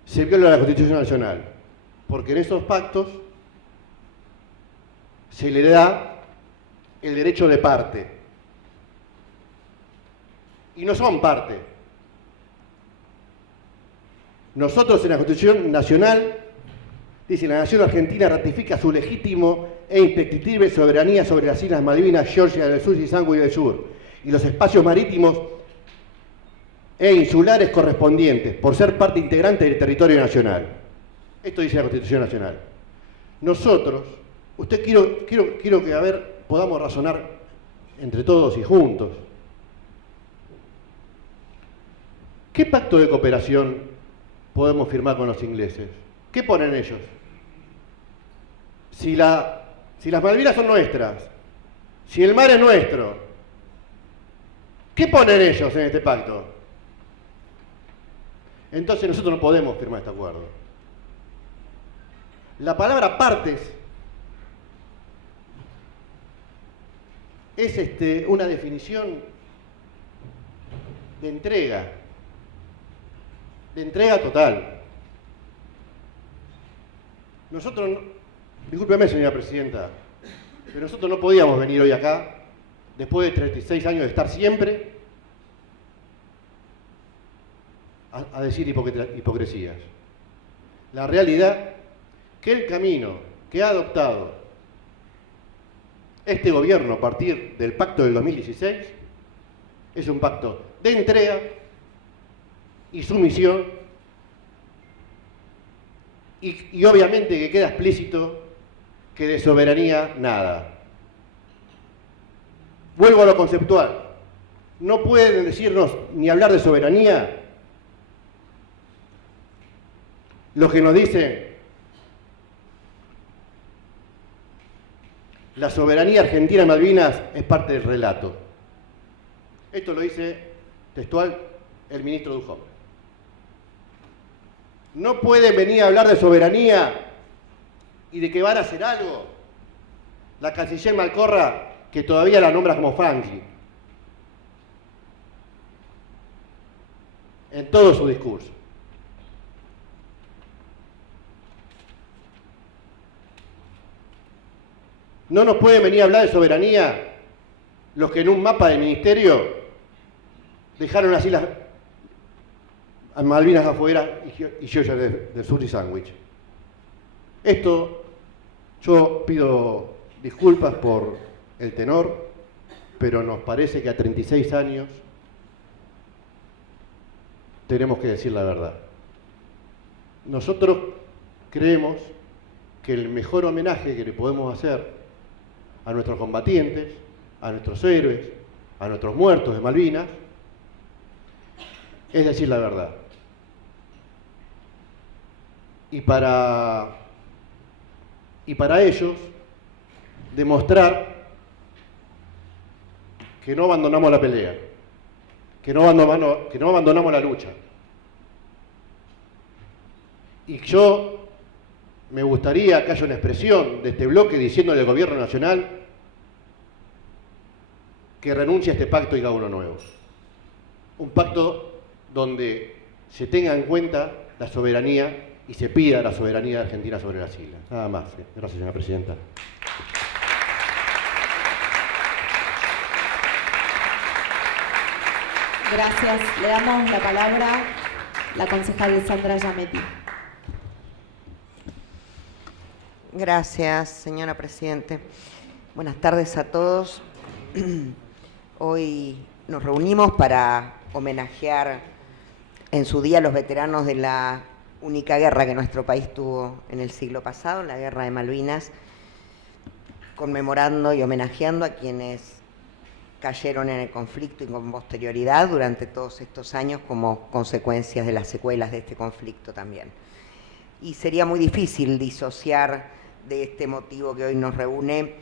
se viola la Constitución Nacional. Porque en esos pactos se le da el derecho de parte. Y no son parte. Nosotros en la Constitución Nacional Dice, la nación argentina ratifica su legítimo e imprescriptible soberanía sobre las Islas Malvinas, Georgia del Sur y Sandwich del Sur, y los espacios marítimos e insulares correspondientes, por ser parte integrante del territorio nacional. Esto dice la Constitución Nacional. Nosotros, quiero que, podamos razonar entre todos y juntos. ¿Qué pacto de cooperación podemos firmar con los ingleses? ¿Qué ponen ellos? Si las Malvinas son nuestras, si el mar es nuestro, ¿qué ponen ellos en este pacto? Entonces nosotros no podemos firmar este acuerdo. La palabra partes es una definición de entrega total. Nosotros, discúlpeme señora presidenta, pero nosotros no podíamos venir hoy acá, después de 36 años de estar siempre, a decir hipocresías. La realidad que el camino que ha adoptado este gobierno a partir del pacto del 2016 es un pacto de entrega y sumisión y obviamente que queda explícito que de soberanía nada. Vuelvo a lo conceptual. No pueden decirnos ni hablar de soberanía los que nos dicen la soberanía argentina en Malvinas es parte del relato. Esto lo dice textual el ministro Dujovne. No pueden venir a hablar de soberanía y de que van a hacer algo la canciller Malcorra, que todavía la nombra como Franklin, en todo su discurso. No nos pueden venir a hablar de soberanía los que en un mapa del ministerio dejaron así las Malvinas afuera y Georgia del Sur y Sandwich. Esto, yo pido disculpas por el tenor, pero nos parece que a 36 años tenemos que decir la verdad. Nosotros creemos que el mejor homenaje que le podemos hacer a nuestros combatientes, a nuestros héroes, a nuestros muertos de Malvinas, es decir la verdad. Y para ellos, demostrar que no abandonamos la pelea, que no abandonamos la lucha. Y yo me gustaría que haya una expresión de este bloque diciéndole al Gobierno Nacional que renuncie a este pacto y haga uno nuevo. Un pacto donde se tenga en cuenta la soberanía y se pida la soberanía de Argentina sobre las islas. Nada más. Gracias, señora presidenta. Gracias. Le damos la palabra a la concejal Sandra Giametti. Gracias, señora presidente. Buenas tardes a todos. Hoy nos reunimos para homenajear en su día a los veteranos de la única guerra que nuestro país tuvo en el siglo pasado, la Guerra de Malvinas, conmemorando y homenajeando a quienes cayeron en el conflicto y con posterioridad durante todos estos años como consecuencias de las secuelas de este conflicto también. Y sería muy difícil disociar de este motivo que hoy nos reúne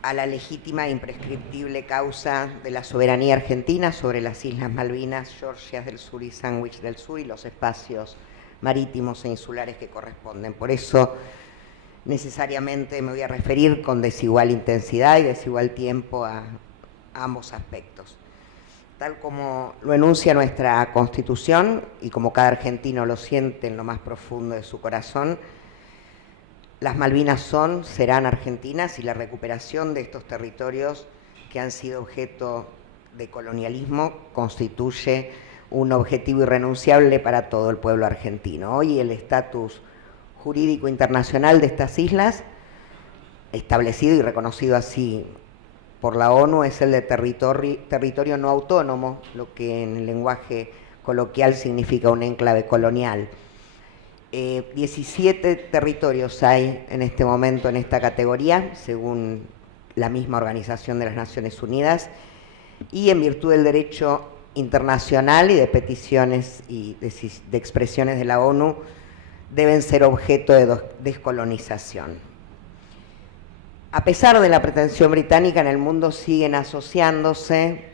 a la legítima e imprescriptible causa de la soberanía argentina sobre las Islas Malvinas, Georgias del Sur y Sandwich del Sur y los espacios marítimos e insulares que corresponden. Por eso necesariamente me voy a referir con desigual intensidad y desigual tiempo a ambos aspectos. Tal como lo enuncia nuestra Constitución y como cada argentino lo siente en lo más profundo de su corazón, las Malvinas serán argentinas y la recuperación de estos territorios que han sido objeto de colonialismo constituye un objetivo irrenunciable para todo el pueblo argentino. Hoy el estatus jurídico internacional de estas islas, establecido y reconocido así por la ONU, es el de territorio no autónomo, lo que en el lenguaje coloquial significa un enclave colonial. 17 territorios hay en este momento en esta categoría, según la misma Organización de las Naciones Unidas, y en virtud del derecho internacional y de peticiones y de expresiones de la ONU, deben ser objeto de descolonización. A pesar de la pretensión británica, en el mundo siguen asociándose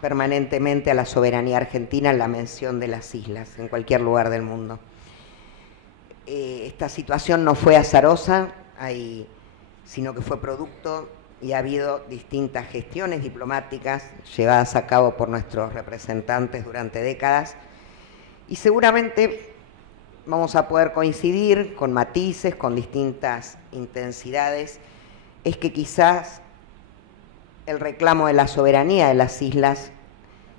permanentemente a la soberanía argentina en la mención de las islas, en cualquier lugar del mundo. Esta situación no fue azarosa, sino que fue producto y ha habido distintas gestiones diplomáticas llevadas a cabo por nuestros representantes durante décadas, y seguramente vamos a poder coincidir con matices, con distintas intensidades, es que quizás el reclamo de la soberanía de las islas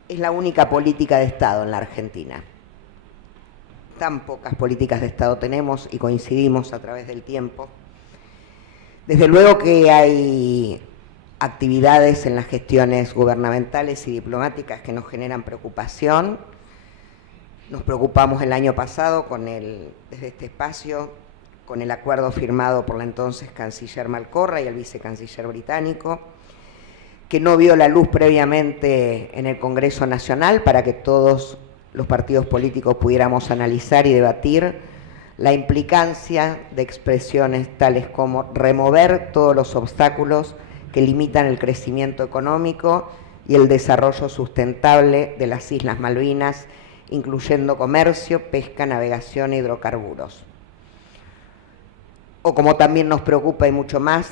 es la única política de Estado en la Argentina. Tan pocas políticas de Estado tenemos y coincidimos a través del tiempo. Desde luego que hay actividades en las gestiones gubernamentales y diplomáticas que nos generan preocupación. Nos preocupamos el año pasado desde este espacio con el acuerdo firmado por la entonces canciller Malcorra y el vicecanciller británico, que no vio la luz previamente en el Congreso Nacional para que todos los partidos políticos pudiéramos analizar y debatir la implicancia de expresiones tales como remover todos los obstáculos que limitan el crecimiento económico y el desarrollo sustentable de las Islas Malvinas, incluyendo comercio, pesca, navegación e hidrocarburos. O como también nos preocupa y mucho más,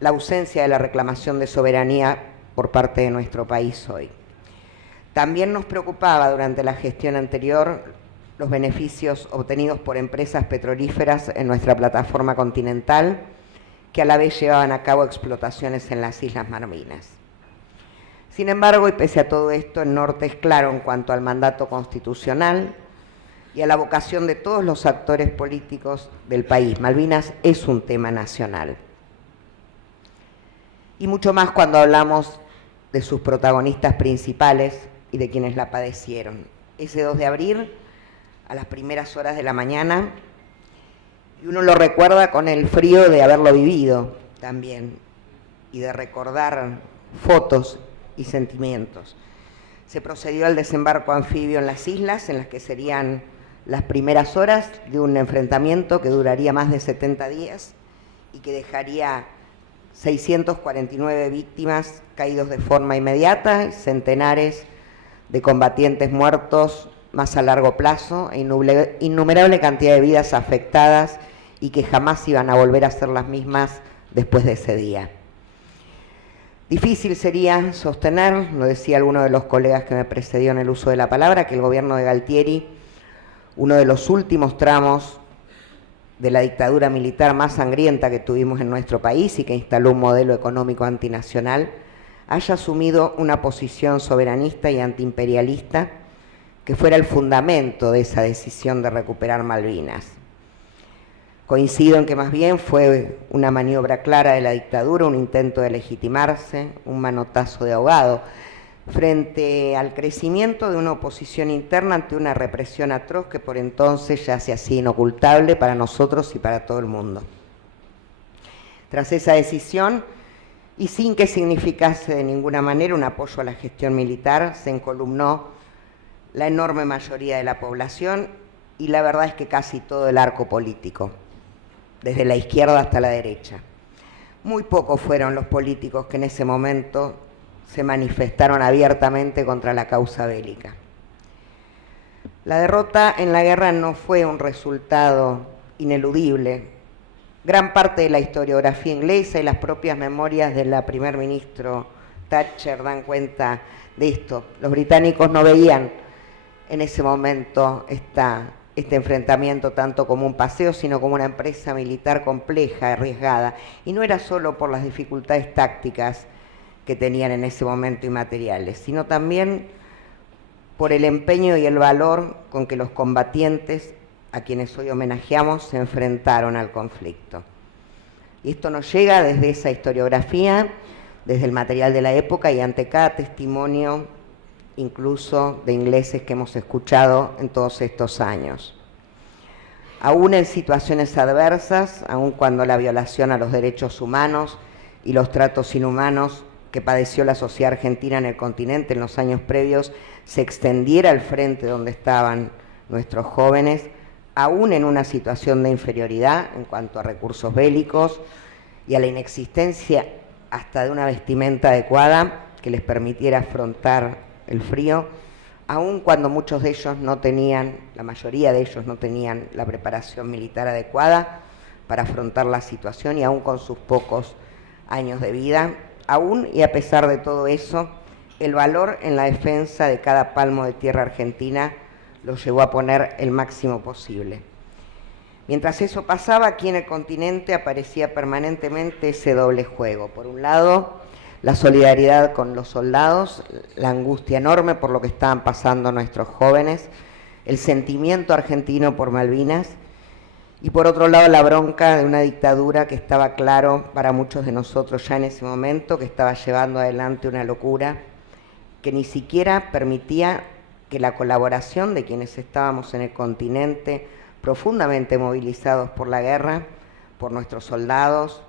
la ausencia de la reclamación de soberanía por parte de nuestro país hoy. También nos preocupaba durante la gestión anterior los beneficios obtenidos por empresas petrolíferas en nuestra plataforma continental, que a la vez llevaban a cabo explotaciones en las Islas Malvinas. Sin embargo, y pese a todo esto, el norte es claro en cuanto al mandato constitucional y a la vocación de todos los actores políticos del país. Malvinas es un tema nacional. Y mucho más cuando hablamos de sus protagonistas principales y de quienes la padecieron. Ese 2 de abril, a las primeras horas de la mañana, y uno lo recuerda con el frío de haberlo vivido también, y de recordar fotos y sentimientos. Se procedió al desembarco anfibio en las islas, en las que serían las primeras horas de un enfrentamiento que duraría más de 70 días y que dejaría 649 víctimas caídos de forma inmediata y centenares de combatientes muertos más a largo plazo e innumerable cantidad de vidas afectadas y que jamás iban a volver a ser las mismas después de ese día. Difícil sería sostener, lo decía alguno de los colegas que me precedió en el uso de la palabra, que el gobierno de Galtieri, uno de los últimos tramos de la dictadura militar más sangrienta que tuvimos en nuestro país y que instaló un modelo económico antinacional, haya asumido una posición soberanista y antiimperialista que fuera el fundamento de esa decisión de recuperar Malvinas. Coincido en que más bien fue una maniobra clara de la dictadura, un intento de legitimarse, un manotazo de ahogado, frente al crecimiento de una oposición interna ante una represión atroz que por entonces ya se hacía inocultable para nosotros y para todo el mundo. Tras esa decisión, y sin que significase de ninguna manera un apoyo a la gestión militar, se encolumnó la enorme mayoría de la población y la verdad es que casi todo el arco político, desde la izquierda hasta la derecha. Muy pocos fueron los políticos que en ese momento se manifestaron abiertamente contra la causa bélica. La derrota en la guerra no fue un resultado ineludible. Gran parte de la historiografía inglesa y las propias memorias de la primer ministro Thatcher dan cuenta de esto. Los británicos no veían en ese momento este enfrentamiento tanto como un paseo, sino como una empresa militar compleja, arriesgada. Y no era solo por las dificultades tácticas que tenían en ese momento y materiales, sino también por el empeño y el valor con que los combatientes a quienes hoy homenajeamos se enfrentaron al conflicto. Y esto nos llega desde esa historiografía, desde el material de la época y ante cada testimonio, incluso de ingleses que hemos escuchado en todos estos años. Aún en situaciones adversas, aun cuando la violación a los derechos humanos y los tratos inhumanos que padeció la sociedad argentina en el continente en los años previos se extendiera al frente donde estaban nuestros jóvenes, aún en una situación de inferioridad en cuanto a recursos bélicos y a la inexistencia hasta de una vestimenta adecuada que les permitiera afrontar el frío, aun cuando muchos de ellos no tenían, la mayoría de ellos no tenían la preparación militar adecuada para afrontar la situación y aún con sus pocos años de vida, aún y a pesar de todo eso, el valor en la defensa de cada palmo de tierra argentina los llevó a poner el máximo posible. Mientras eso pasaba, aquí en el continente aparecía permanentemente ese doble juego. Por un lado, la solidaridad con los soldados, la angustia enorme por lo que estaban pasando nuestros jóvenes, el sentimiento argentino por Malvinas, y por otro lado la bronca de una dictadura que estaba claro para muchos de nosotros ya en ese momento, que estaba llevando adelante una locura, que ni siquiera permitía que la colaboración de quienes estábamos en el continente profundamente movilizados por la guerra, por nuestros soldados,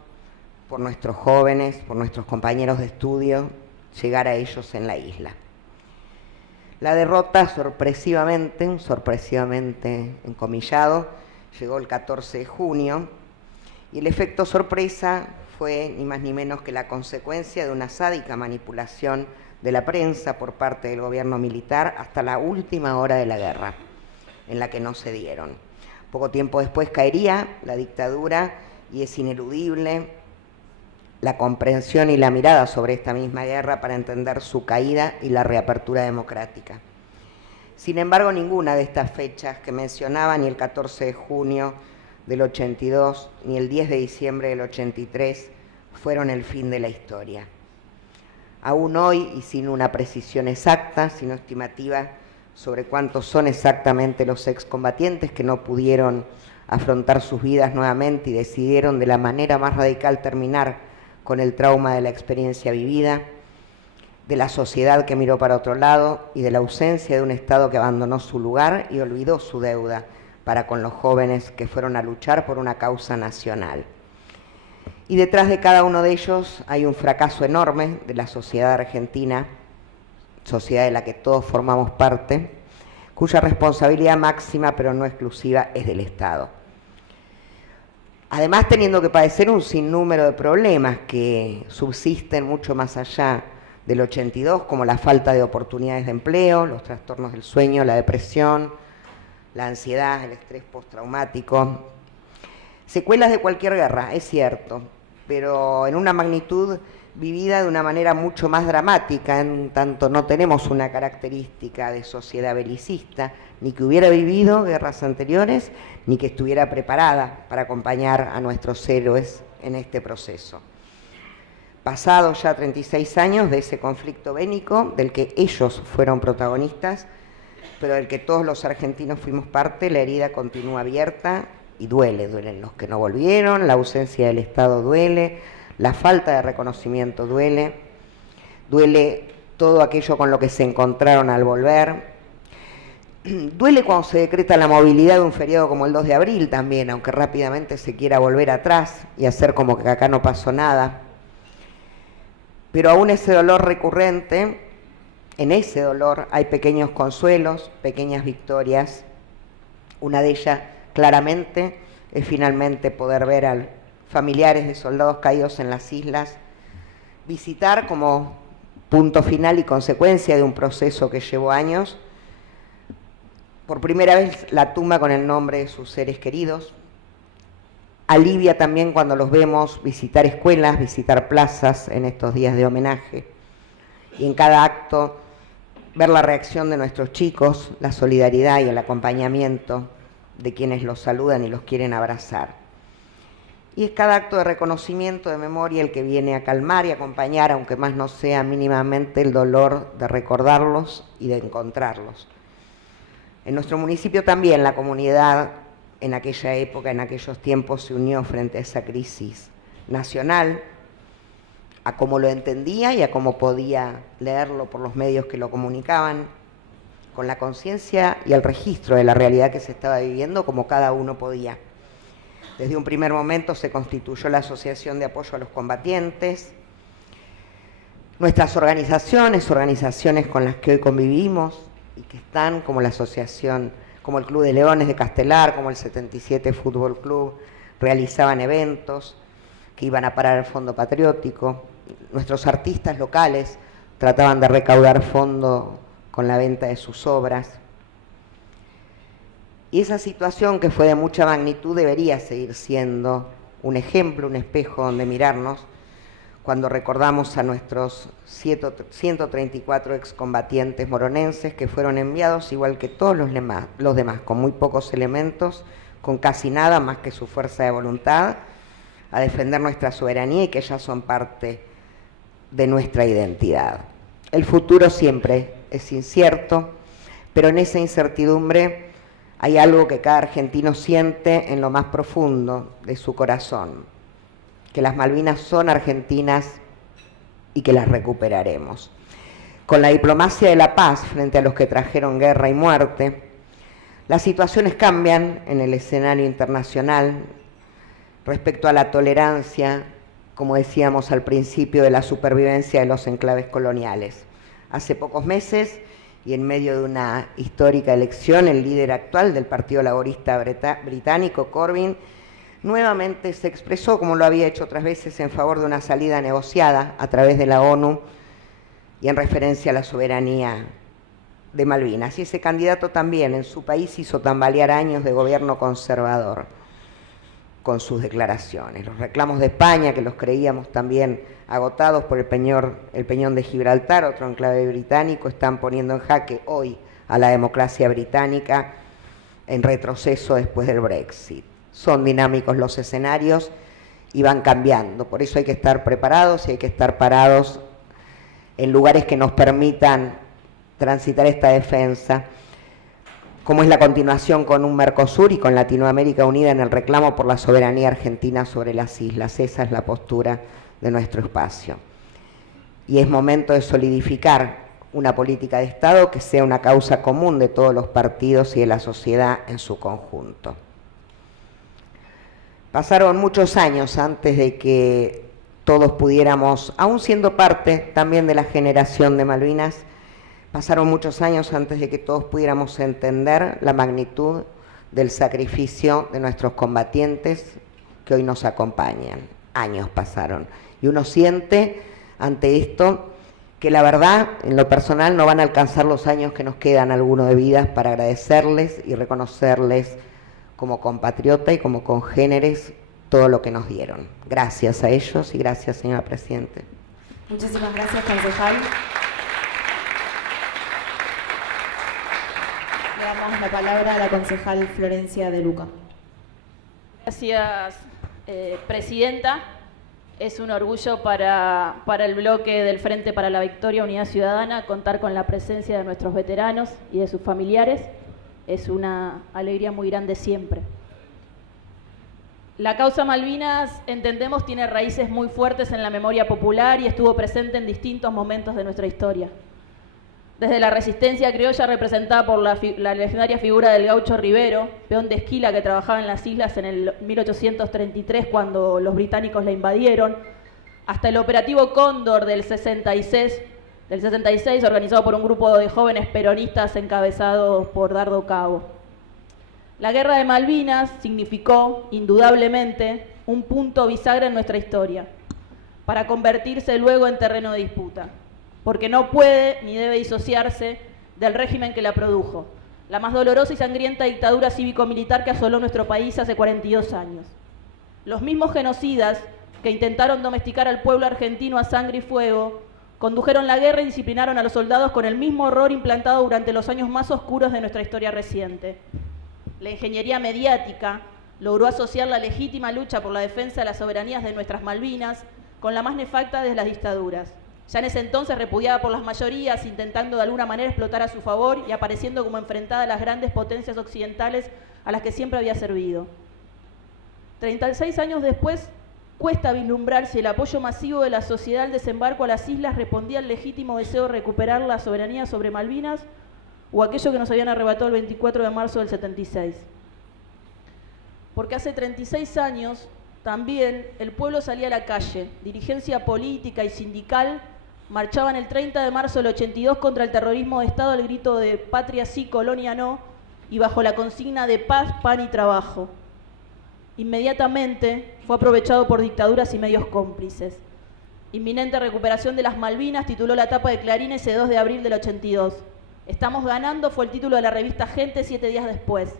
por nuestros jóvenes, por nuestros compañeros de estudio, llegara a ellos en la isla. La derrota sorpresivamente encomillado, llegó el 14 de junio y el efecto sorpresa fue ni más ni menos que la consecuencia de una sádica manipulación de la prensa por parte del gobierno militar hasta la última hora de la guerra, en la que no cedieron. Poco tiempo después caería la dictadura y es ineludible la comprensión y la mirada sobre esta misma guerra para entender su caída y la reapertura democrática. Sin embargo, ninguna de estas fechas que mencionaba, ni el 14 de junio del 82, ni el 10 de diciembre del 83, fueron el fin de la historia. Aún hoy, y sin una precisión exacta, sino estimativa, sobre cuántos son exactamente los excombatientes que no pudieron afrontar sus vidas nuevamente y decidieron de la manera más radical terminar con el trauma de la experiencia vivida, de la sociedad que miró para otro lado y de la ausencia de un Estado que abandonó su lugar y olvidó su deuda para con los jóvenes que fueron a luchar por una causa nacional. Y detrás de cada uno de ellos hay un fracaso enorme de la sociedad argentina, sociedad de la que todos formamos parte, cuya responsabilidad máxima, pero no exclusiva, es del Estado. Además, teniendo que padecer un sinnúmero de problemas que subsisten mucho más allá del 82, como la falta de oportunidades de empleo, los trastornos del sueño, la depresión, la ansiedad, el estrés postraumático, secuelas de cualquier guerra, es cierto, pero en una magnitud vivida de una manera mucho más dramática, en tanto no tenemos una característica de sociedad belicista, ni que hubiera vivido guerras anteriores, ni que estuviera preparada para acompañar a nuestros héroes en este proceso. Pasados ya 36 años de ese conflicto bélico, del que ellos fueron protagonistas, pero del que todos los argentinos fuimos parte, la herida continúa abierta y duele. Duelen los que no volvieron, la ausencia del Estado duele, la falta de reconocimiento duele, duele todo aquello con lo que se encontraron al volver, duele cuando se decreta la movilidad de un feriado como el 2 de abril también, aunque rápidamente se quiera volver atrás y hacer como que acá no pasó nada. Pero aún ese dolor recurrente, en ese dolor hay pequeños consuelos, pequeñas victorias. Una de ellas claramente es finalmente poder ver a familiares de soldados caídos en las islas, visitar como punto final y consecuencia de un proceso que llevó años, por primera vez la tumba con el nombre de sus seres queridos. Alivia también cuando los vemos visitar escuelas, visitar plazas en estos días de homenaje. Y en cada acto ver la reacción de nuestros chicos, la solidaridad y el acompañamiento de quienes los saludan y los quieren abrazar. Y es cada acto de reconocimiento, de memoria, el que viene a calmar y acompañar, aunque más no sea mínimamente, el dolor de recordarlos y de encontrarlos. En nuestro municipio también la comunidad en aquella época, en aquellos tiempos, se unió frente a esa crisis nacional, a cómo lo entendía y a cómo podía leerlo por los medios que lo comunicaban, con la conciencia y el registro de la realidad que se estaba viviendo como cada uno podía. Desde un primer momento se constituyó la Asociación de Apoyo a los Combatientes. Nuestras organizaciones con las que hoy convivimos y que están, como la asociación, como el Club de Leones de Castelar, como el 77 Fútbol Club, realizaban eventos que iban a parar al Fondo Patriótico. Nuestros artistas locales trataban de recaudar fondo con la venta de sus obras. Y esa situación, que fue de mucha magnitud, debería seguir siendo un ejemplo, un espejo donde mirarnos cuando recordamos a nuestros 134 excombatientes moronenses que fueron enviados, igual que todos los demás, con muy pocos elementos, con casi nada más que su fuerza de voluntad, a defender nuestra soberanía y que ya son parte de nuestra identidad. El futuro siempre es incierto, pero en esa incertidumbre hay algo que cada argentino siente en lo más profundo de su corazón, que las Malvinas son argentinas y que las recuperaremos. Con la diplomacia de la paz frente a los que trajeron guerra y muerte, las situaciones cambian en el escenario internacional respecto a la tolerancia, como decíamos al principio, de la supervivencia de los enclaves coloniales. Hace pocos meses, y en medio de una histórica elección, el líder actual del Partido Laborista británico, Corbyn, nuevamente se expresó, como lo había hecho otras veces, en favor de una salida negociada a través de la ONU y en referencia a la soberanía de Malvinas. Y ese candidato también en su país hizo tambalear años de gobierno conservador con sus declaraciones. Los reclamos de España, que los creíamos también agotados por el Peñón de Gibraltar, otro enclave británico, están poniendo en jaque hoy a la democracia británica en retroceso después del Brexit. Son dinámicos los escenarios y van cambiando, por eso hay que estar preparados y hay que estar parados en lugares que nos permitan transitar esta defensa, como es la continuación con un Mercosur y con Latinoamérica unida en el reclamo por la soberanía argentina sobre las islas. Esa es la postura de nuestro espacio. Y es momento de solidificar una política de Estado que sea una causa común de todos los partidos y de la sociedad en su conjunto. Pasaron muchos años antes de que todos pudiéramos, aún siendo parte también de la generación de Malvinas, pasaron muchos años antes de que todos pudiéramos entender la magnitud del sacrificio de nuestros combatientes que hoy nos acompañan. Años pasaron. Y uno siente ante esto que la verdad, en lo personal, no van a alcanzar los años que nos quedan algunos de vidas para agradecerles y reconocerles como compatriota y como congéneres todo lo que nos dieron. Gracias a ellos y gracias, señora Presidente. Muchísimas gracias, concejal. Le damos la palabra a la concejal Florencia De Luca. Gracias, Presidenta. Es un orgullo para el bloque del Frente para la Victoria Unidad Ciudadana contar con la presencia de nuestros veteranos y de sus familiares. Es una alegría muy grande siempre. La causa Malvinas, entendemos, tiene raíces muy fuertes en la memoria popular y estuvo presente en distintos momentos de nuestra historia. Desde la resistencia criolla representada por la legendaria figura del Gaucho Rivero, peón de esquila que trabajaba en las islas en el 1833 cuando los británicos la invadieron, hasta el operativo Cóndor del 66, organizado por un grupo de jóvenes peronistas encabezados por Dardo Cabo. La Guerra de Malvinas significó, indudablemente, un punto bisagra en nuestra historia, para convertirse luego en terreno de disputa, porque no puede ni debe disociarse del régimen que la produjo, la más dolorosa y sangrienta dictadura cívico-militar que asoló nuestro país hace 42 años. Los mismos genocidas que intentaron domesticar al pueblo argentino a sangre y fuego, condujeron la guerra y disciplinaron a los soldados con el mismo horror implantado durante los años más oscuros de nuestra historia reciente. La ingeniería mediática logró asociar la legítima lucha por la defensa de las soberanías de nuestras Malvinas con la más nefasta de las dictaduras, ya en ese entonces repudiada por las mayorías, intentando de alguna manera explotar a su favor y apareciendo como enfrentada a las grandes potencias occidentales a las que siempre había servido. 36 años después, cuesta vislumbrar si el apoyo masivo de la sociedad al desembarco a las islas respondía al legítimo deseo de recuperar la soberanía sobre Malvinas o aquello que nos habían arrebatado el 24 de marzo del 76. Porque hace 36 años también el pueblo salía a la calle, dirigencia política y sindical marchaban el 30 de marzo del 82 contra el terrorismo de Estado al grito de patria sí, colonia no, y bajo la consigna de paz, pan y trabajo. Inmediatamente fue aprovechado por dictaduras y medios cómplices. Inminente recuperación de las Malvinas tituló la tapa de Clarín ese 2 de abril del 82. Estamos ganando fue el título de la revista Gente 7 días después.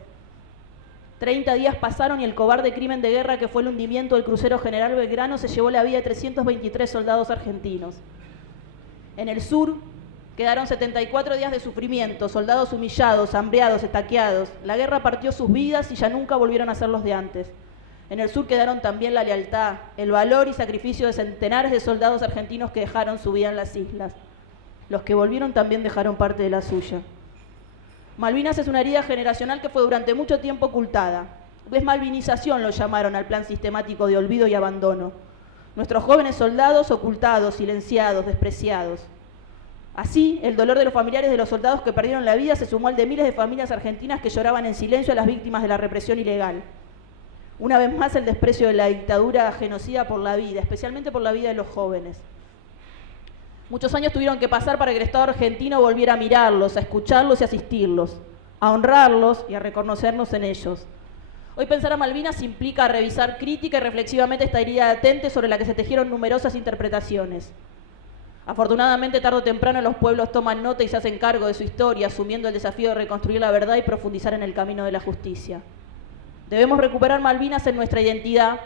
30 días pasaron y el cobarde crimen de guerra que fue el hundimiento del crucero General Belgrano se llevó la vida de 323 soldados argentinos. En el sur quedaron 74 días de sufrimiento, soldados humillados, hambreados, estaqueados. La guerra partió sus vidas y ya nunca volvieron a ser los de antes. En el sur quedaron también la lealtad, el valor y sacrificio de centenares de soldados argentinos que dejaron su vida en las islas. Los que volvieron también dejaron parte de la suya. Malvinas es una herida generacional que fue durante mucho tiempo ocultada. Desmalvinización lo llamaron al plan sistemático de olvido y abandono. Nuestros jóvenes soldados ocultados, silenciados, despreciados. Así, el dolor de los familiares de los soldados que perdieron la vida se sumó al de miles de familias argentinas que lloraban en silencio a las víctimas de la represión ilegal. Una vez más, el desprecio de la dictadura genocida por la vida, especialmente por la vida de los jóvenes. Muchos años tuvieron que pasar para que el Estado argentino volviera a mirarlos, a escucharlos y asistirlos, a honrarlos y a reconocernos en ellos. Hoy pensar a Malvinas implica revisar crítica y reflexivamente esta herida latente sobre la que se tejieron numerosas interpretaciones. Afortunadamente, tarde o temprano los pueblos toman nota y se hacen cargo de su historia, asumiendo el desafío de reconstruir la verdad y profundizar en el camino de la justicia. Debemos recuperar Malvinas en nuestra identidad,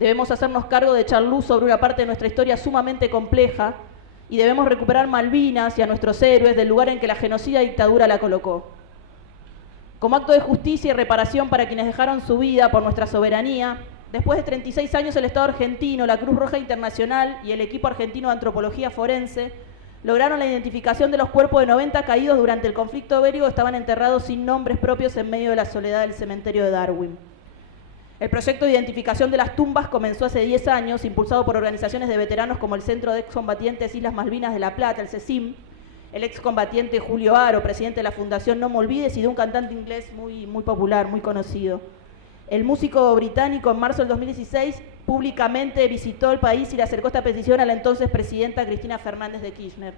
debemos hacernos cargo de echar luz sobre una parte de nuestra historia sumamente compleja y debemos recuperar Malvinas y a nuestros héroes del lugar en que la genocida dictadura la colocó. Como acto de justicia y reparación para quienes dejaron su vida por nuestra soberanía, después de 36 años el Estado argentino, la Cruz Roja Internacional y el equipo argentino de antropología forense lograron la identificación de los cuerpos de 90 caídos durante el conflicto bélico que estaban enterrados sin nombres propios en medio de la soledad del cementerio de Darwin. El proyecto de identificación de las tumbas comenzó hace 10 años, impulsado por organizaciones de veteranos como el Centro de Excombatientes Islas Malvinas de La Plata, el CECIM, el excombatiente Julio Aro, presidente de la Fundación No Me Olvides, y de un cantante inglés muy popular, muy conocido. El músico británico en marzo del 2016 públicamente visitó el país y le acercó esta petición a la entonces presidenta Cristina Fernández de Kirchner.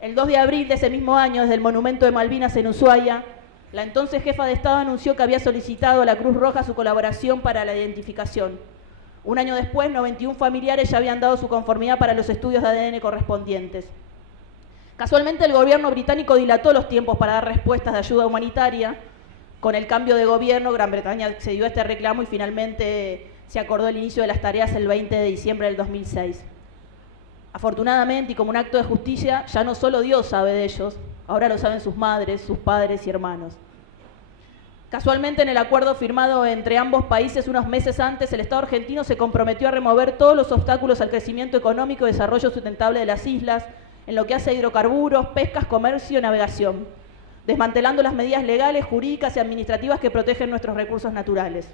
El 2 de abril de ese mismo año, desde el Monumento de Malvinas en Ushuaia, la entonces jefa de Estado anunció que había solicitado a la Cruz Roja su colaboración para la identificación. Un año después, 91 familiares ya habían dado su conformidad para los estudios de ADN correspondientes. Casualmente, el gobierno británico dilató los tiempos para dar respuestas de ayuda humanitaria. Con el cambio de gobierno, Gran Bretaña accedió a este reclamo y finalmente se acordó el inicio de las tareas el 20 de diciembre del 2006. Afortunadamente, y como un acto de justicia, ya no solo Dios sabe de ellos, ahora lo saben sus madres, sus padres y hermanos. Casualmente, en el acuerdo firmado entre ambos países unos meses antes, el Estado argentino se comprometió a remover todos los obstáculos al crecimiento económico y desarrollo sustentable de las islas, en lo que hace a hidrocarburos, pescas, comercio y navegación, desmantelando las medidas legales, jurídicas y administrativas que protegen nuestros recursos naturales.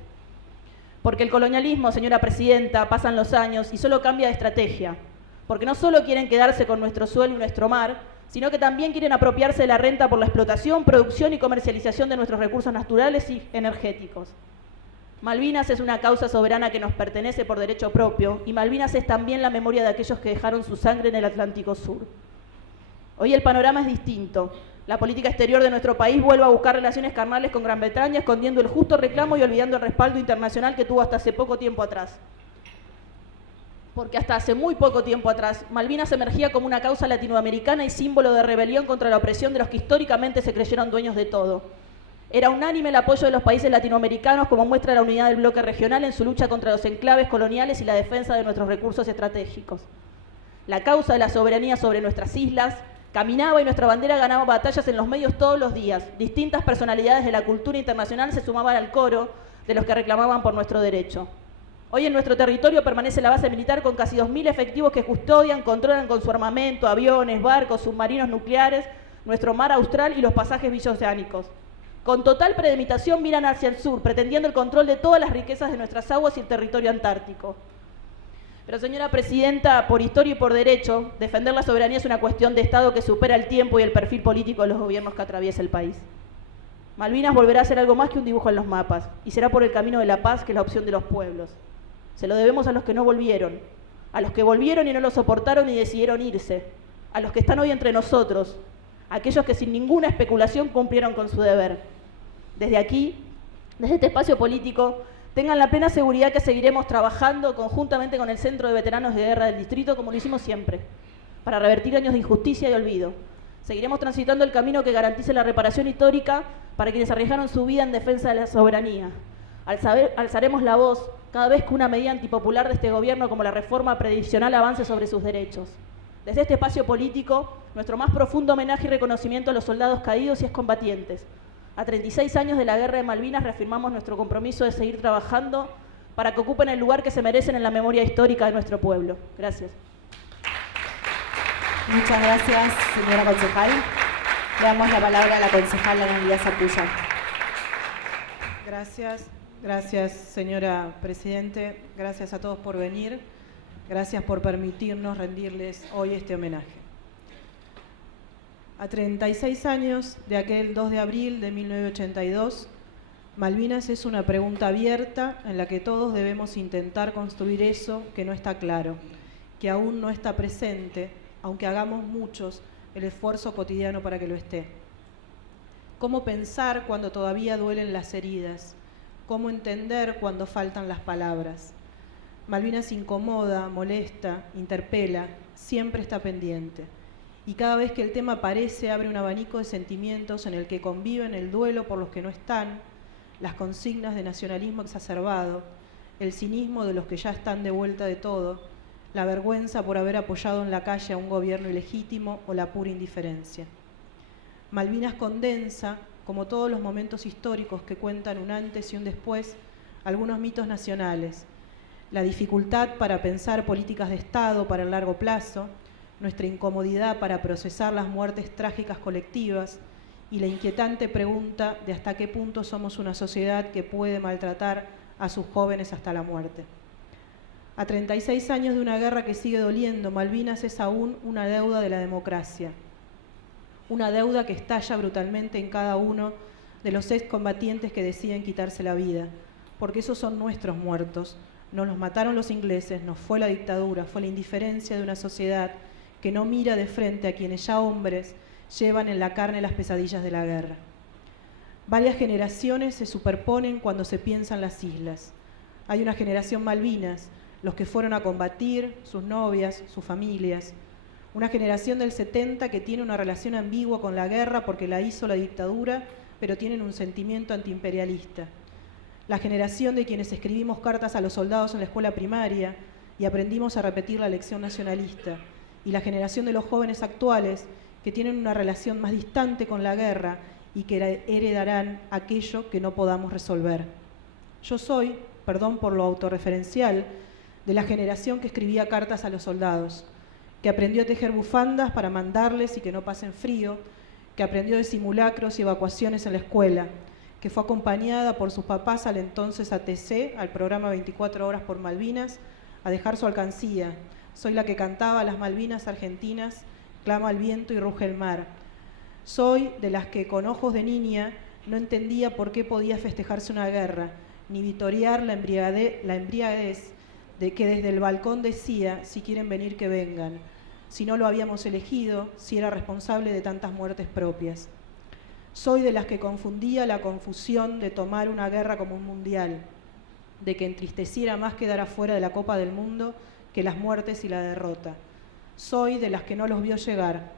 Porque el colonialismo, señora presidenta, pasan los años y solo cambia de estrategia, porque no solo quieren quedarse con nuestro suelo y nuestro mar, sino que también quieren apropiarse de la renta por la explotación, producción y comercialización de nuestros recursos naturales y energéticos. Malvinas es una causa soberana que nos pertenece por derecho propio, y Malvinas es también la memoria de aquellos que dejaron su sangre en el Atlántico Sur. Hoy el panorama es distinto. La política exterior de nuestro país vuelve a buscar relaciones carnales con Gran Bretaña, escondiendo el justo reclamo y olvidando el respaldo internacional que tuvo hasta hace poco tiempo atrás. Porque hasta hace muy poco tiempo atrás, Malvinas emergía como una causa latinoamericana y símbolo de rebelión contra la opresión de los que históricamente se creyeron dueños de todo. Era unánime el apoyo de los países latinoamericanos como muestra la unidad del bloque regional en su lucha contra los enclaves coloniales y la defensa de nuestros recursos estratégicos. La causa de la soberanía sobre nuestras islas caminaba y nuestra bandera ganaba batallas en los medios todos los días. Distintas personalidades de la cultura internacional se sumaban al coro de los que reclamaban por nuestro derecho. Hoy en nuestro territorio permanece la base militar con casi 2.000 efectivos que custodian, controlan con su armamento, aviones, barcos, submarinos nucleares, nuestro mar austral y los pasajes bioceánicos. Con total premeditación miran hacia el sur, pretendiendo el control de todas las riquezas de nuestras aguas y el territorio antártico. Pero, señora presidenta, por historia y por derecho, defender la soberanía es una cuestión de Estado que supera el tiempo y el perfil político de los gobiernos que atraviesa el país. Malvinas volverá a ser algo más que un dibujo en los mapas, y será por el camino de la paz que es la opción de los pueblos. Se lo debemos a los que no volvieron, a los que volvieron y no lo soportaron y decidieron irse, a los que están hoy entre nosotros, a aquellos que sin ninguna especulación cumplieron con su deber. Desde aquí, desde este espacio político, tengan la plena seguridad que seguiremos trabajando conjuntamente con el Centro de Veteranos de Guerra del Distrito, como lo hicimos siempre, para revertir años de injusticia y olvido. Seguiremos transitando el camino que garantice la reparación histórica para quienes arriesgaron su vida en defensa de la soberanía. Alzaremos la voz cada vez que una medida antipopular de este gobierno como la reforma previsional avance sobre sus derechos. Desde este espacio político, nuestro más profundo homenaje y reconocimiento a los soldados caídos y excombatientes. A 36 años de la Guerra de Malvinas reafirmamos nuestro compromiso de seguir trabajando para que ocupen el lugar que se merecen en la memoria histórica de nuestro pueblo. Gracias. Muchas gracias, señora concejal. Le damos la palabra a la concejal Ana Elías Sartuya. Gracias, señora Presidente. Gracias a todos por venir. Gracias por permitirnos rendirles hoy este homenaje. A 36 años de aquel 2 de abril de 1982, Malvinas es una pregunta abierta en la que todos debemos intentar construir eso que no está claro, que aún no está presente, aunque hagamos muchos el esfuerzo cotidiano para que lo esté. ¿Cómo pensar cuando todavía duelen las heridas? ¿Cómo entender cuando faltan las palabras? Malvinas incomoda, molesta, interpela, siempre está pendiente. Y cada vez que el tema aparece, abre un abanico de sentimientos en el que conviven el duelo por los que no están, las consignas de nacionalismo exacerbado, el cinismo de los que ya están de vuelta de todo, la vergüenza por haber apoyado en la calle a un gobierno ilegítimo o la pura indiferencia. Malvinas condensa, como todos los momentos históricos que cuentan un antes y un después, algunos mitos nacionales, la dificultad para pensar políticas de Estado para el largo plazo, nuestra incomodidad para procesar las muertes trágicas colectivas y la inquietante pregunta de hasta qué punto somos una sociedad que puede maltratar a sus jóvenes hasta la muerte. A 36 años de una guerra que sigue doliendo, Malvinas es aún una deuda de la democracia, una deuda que estalla brutalmente en cada uno de los excombatientes que deciden quitarse la vida, porque esos son nuestros muertos. Nos los mataron los ingleses, nos fue la dictadura, fue la indiferencia de una sociedad que no mira de frente a quienes ya hombres llevan en la carne las pesadillas de la guerra. Varias generaciones se superponen cuando se piensan las islas. Hay una generación Malvinas, los que fueron a combatir, sus novias, sus familias. Una generación del 70 que tiene una relación ambigua con la guerra porque la hizo la dictadura, pero tienen un sentimiento antiimperialista. La generación de quienes escribimos cartas a los soldados en la escuela primaria y aprendimos a repetir la lección nacionalista. Y la generación de los jóvenes actuales que tienen una relación más distante con la guerra y que heredarán aquello que no podamos resolver. Yo soy, perdón por lo autorreferencial, de la generación que escribía cartas a los soldados, que aprendió a tejer bufandas para mandarles y que no pasen frío, que aprendió de simulacros y evacuaciones en la escuela, que fue acompañada por sus papás al entonces ATC, al programa 24 horas por Malvinas, a dejar su alcancía. Soy la que cantaba las Malvinas argentinas, clama el viento y ruge el mar. Soy de las que con ojos de niña no entendía por qué podía festejarse una guerra, ni vitorear la embriaguez de que desde el balcón decía, si quieren venir que vengan, si no lo habíamos elegido, si era responsable de tantas muertes propias. Soy de las que confundía la confusión de tomar una guerra como un mundial, de que entristeciera más quedar afuera de la Copa del Mundo que las muertes y la derrota. Soy de las que no los vio llegar.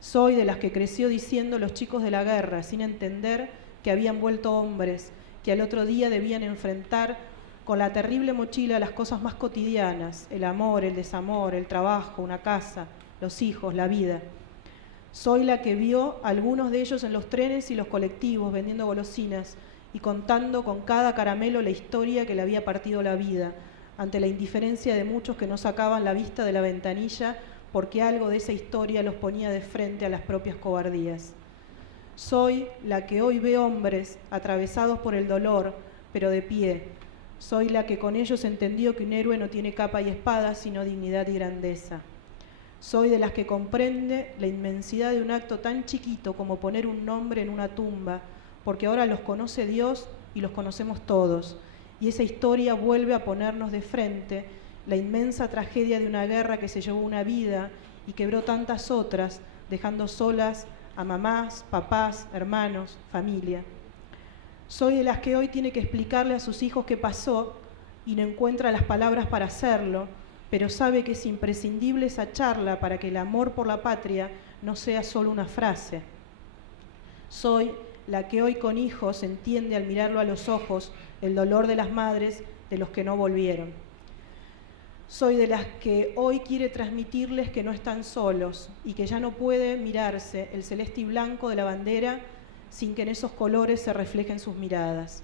Soy de las que creció diciendo los chicos de la guerra, sin entender que habían vuelto hombres, que al otro día debían enfrentar con la terrible mochila las cosas más cotidianas, el amor, el desamor, el trabajo, una casa, los hijos, la vida. Soy la que vio a algunos de ellos en los trenes y los colectivos vendiendo golosinas y contando con cada caramelo la historia que le había partido la vida, ante la indiferencia de muchos que no sacaban la vista de la ventanilla porque algo de esa historia los ponía de frente a las propias cobardías. Soy la que hoy ve hombres atravesados por el dolor, pero de pie. Soy la que con ellos entendió que un héroe no tiene capa y espada, sino dignidad y grandeza. Soy de las que comprende la inmensidad de un acto tan chiquito como poner un nombre en una tumba, porque ahora los conoce Dios y los conocemos todos. Y esa historia vuelve a ponernos de frente la inmensa tragedia de una guerra que se llevó una vida y quebró tantas otras, dejando solas a mamás, papás, hermanos, familia. Soy de las que hoy tiene que explicarle a sus hijos qué pasó y no encuentra las palabras para hacerlo, pero sabe que es imprescindible esa charla para que el amor por la patria no sea solo una frase. Soy la que hoy con hijos entiende al mirarlo a los ojos el dolor de las madres de los que no volvieron. Soy de las que hoy quiere transmitirles que no están solos y que ya no puede mirarse el celeste y blanco de la bandera sin que en esos colores se reflejen sus miradas.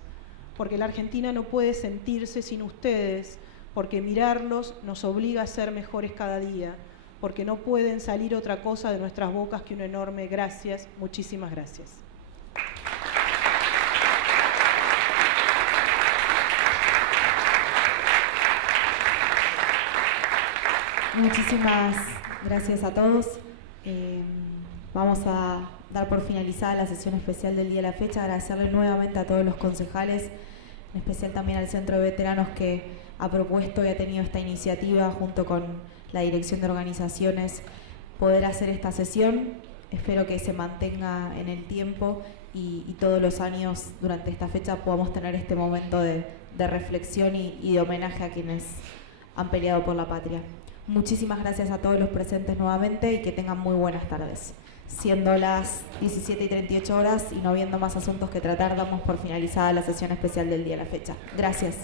Porque la Argentina no puede sentirse sin ustedes, porque mirarlos nos obliga a ser mejores cada día, porque no pueden salir otra cosa de nuestras bocas que un enorme gracias, muchísimas gracias. Muchísimas gracias a todos. Vamos a dar por finalizada la sesión especial del día de la fecha. Agradecerle nuevamente a todos los concejales, en especial también al Centro de Veteranos que ha propuesto y ha tenido esta iniciativa junto con la Dirección de Organizaciones poder hacer esta sesión. Espero que se mantenga en el tiempo y todos los años durante esta fecha podamos tener este momento de reflexión y de homenaje a quienes han peleado por la patria. Muchísimas gracias a todos los presentes nuevamente y que tengan muy buenas tardes. Siendo las 17:38 horas y no habiendo más asuntos que tratar, damos por finalizada la sesión especial del día de la fecha. Gracias.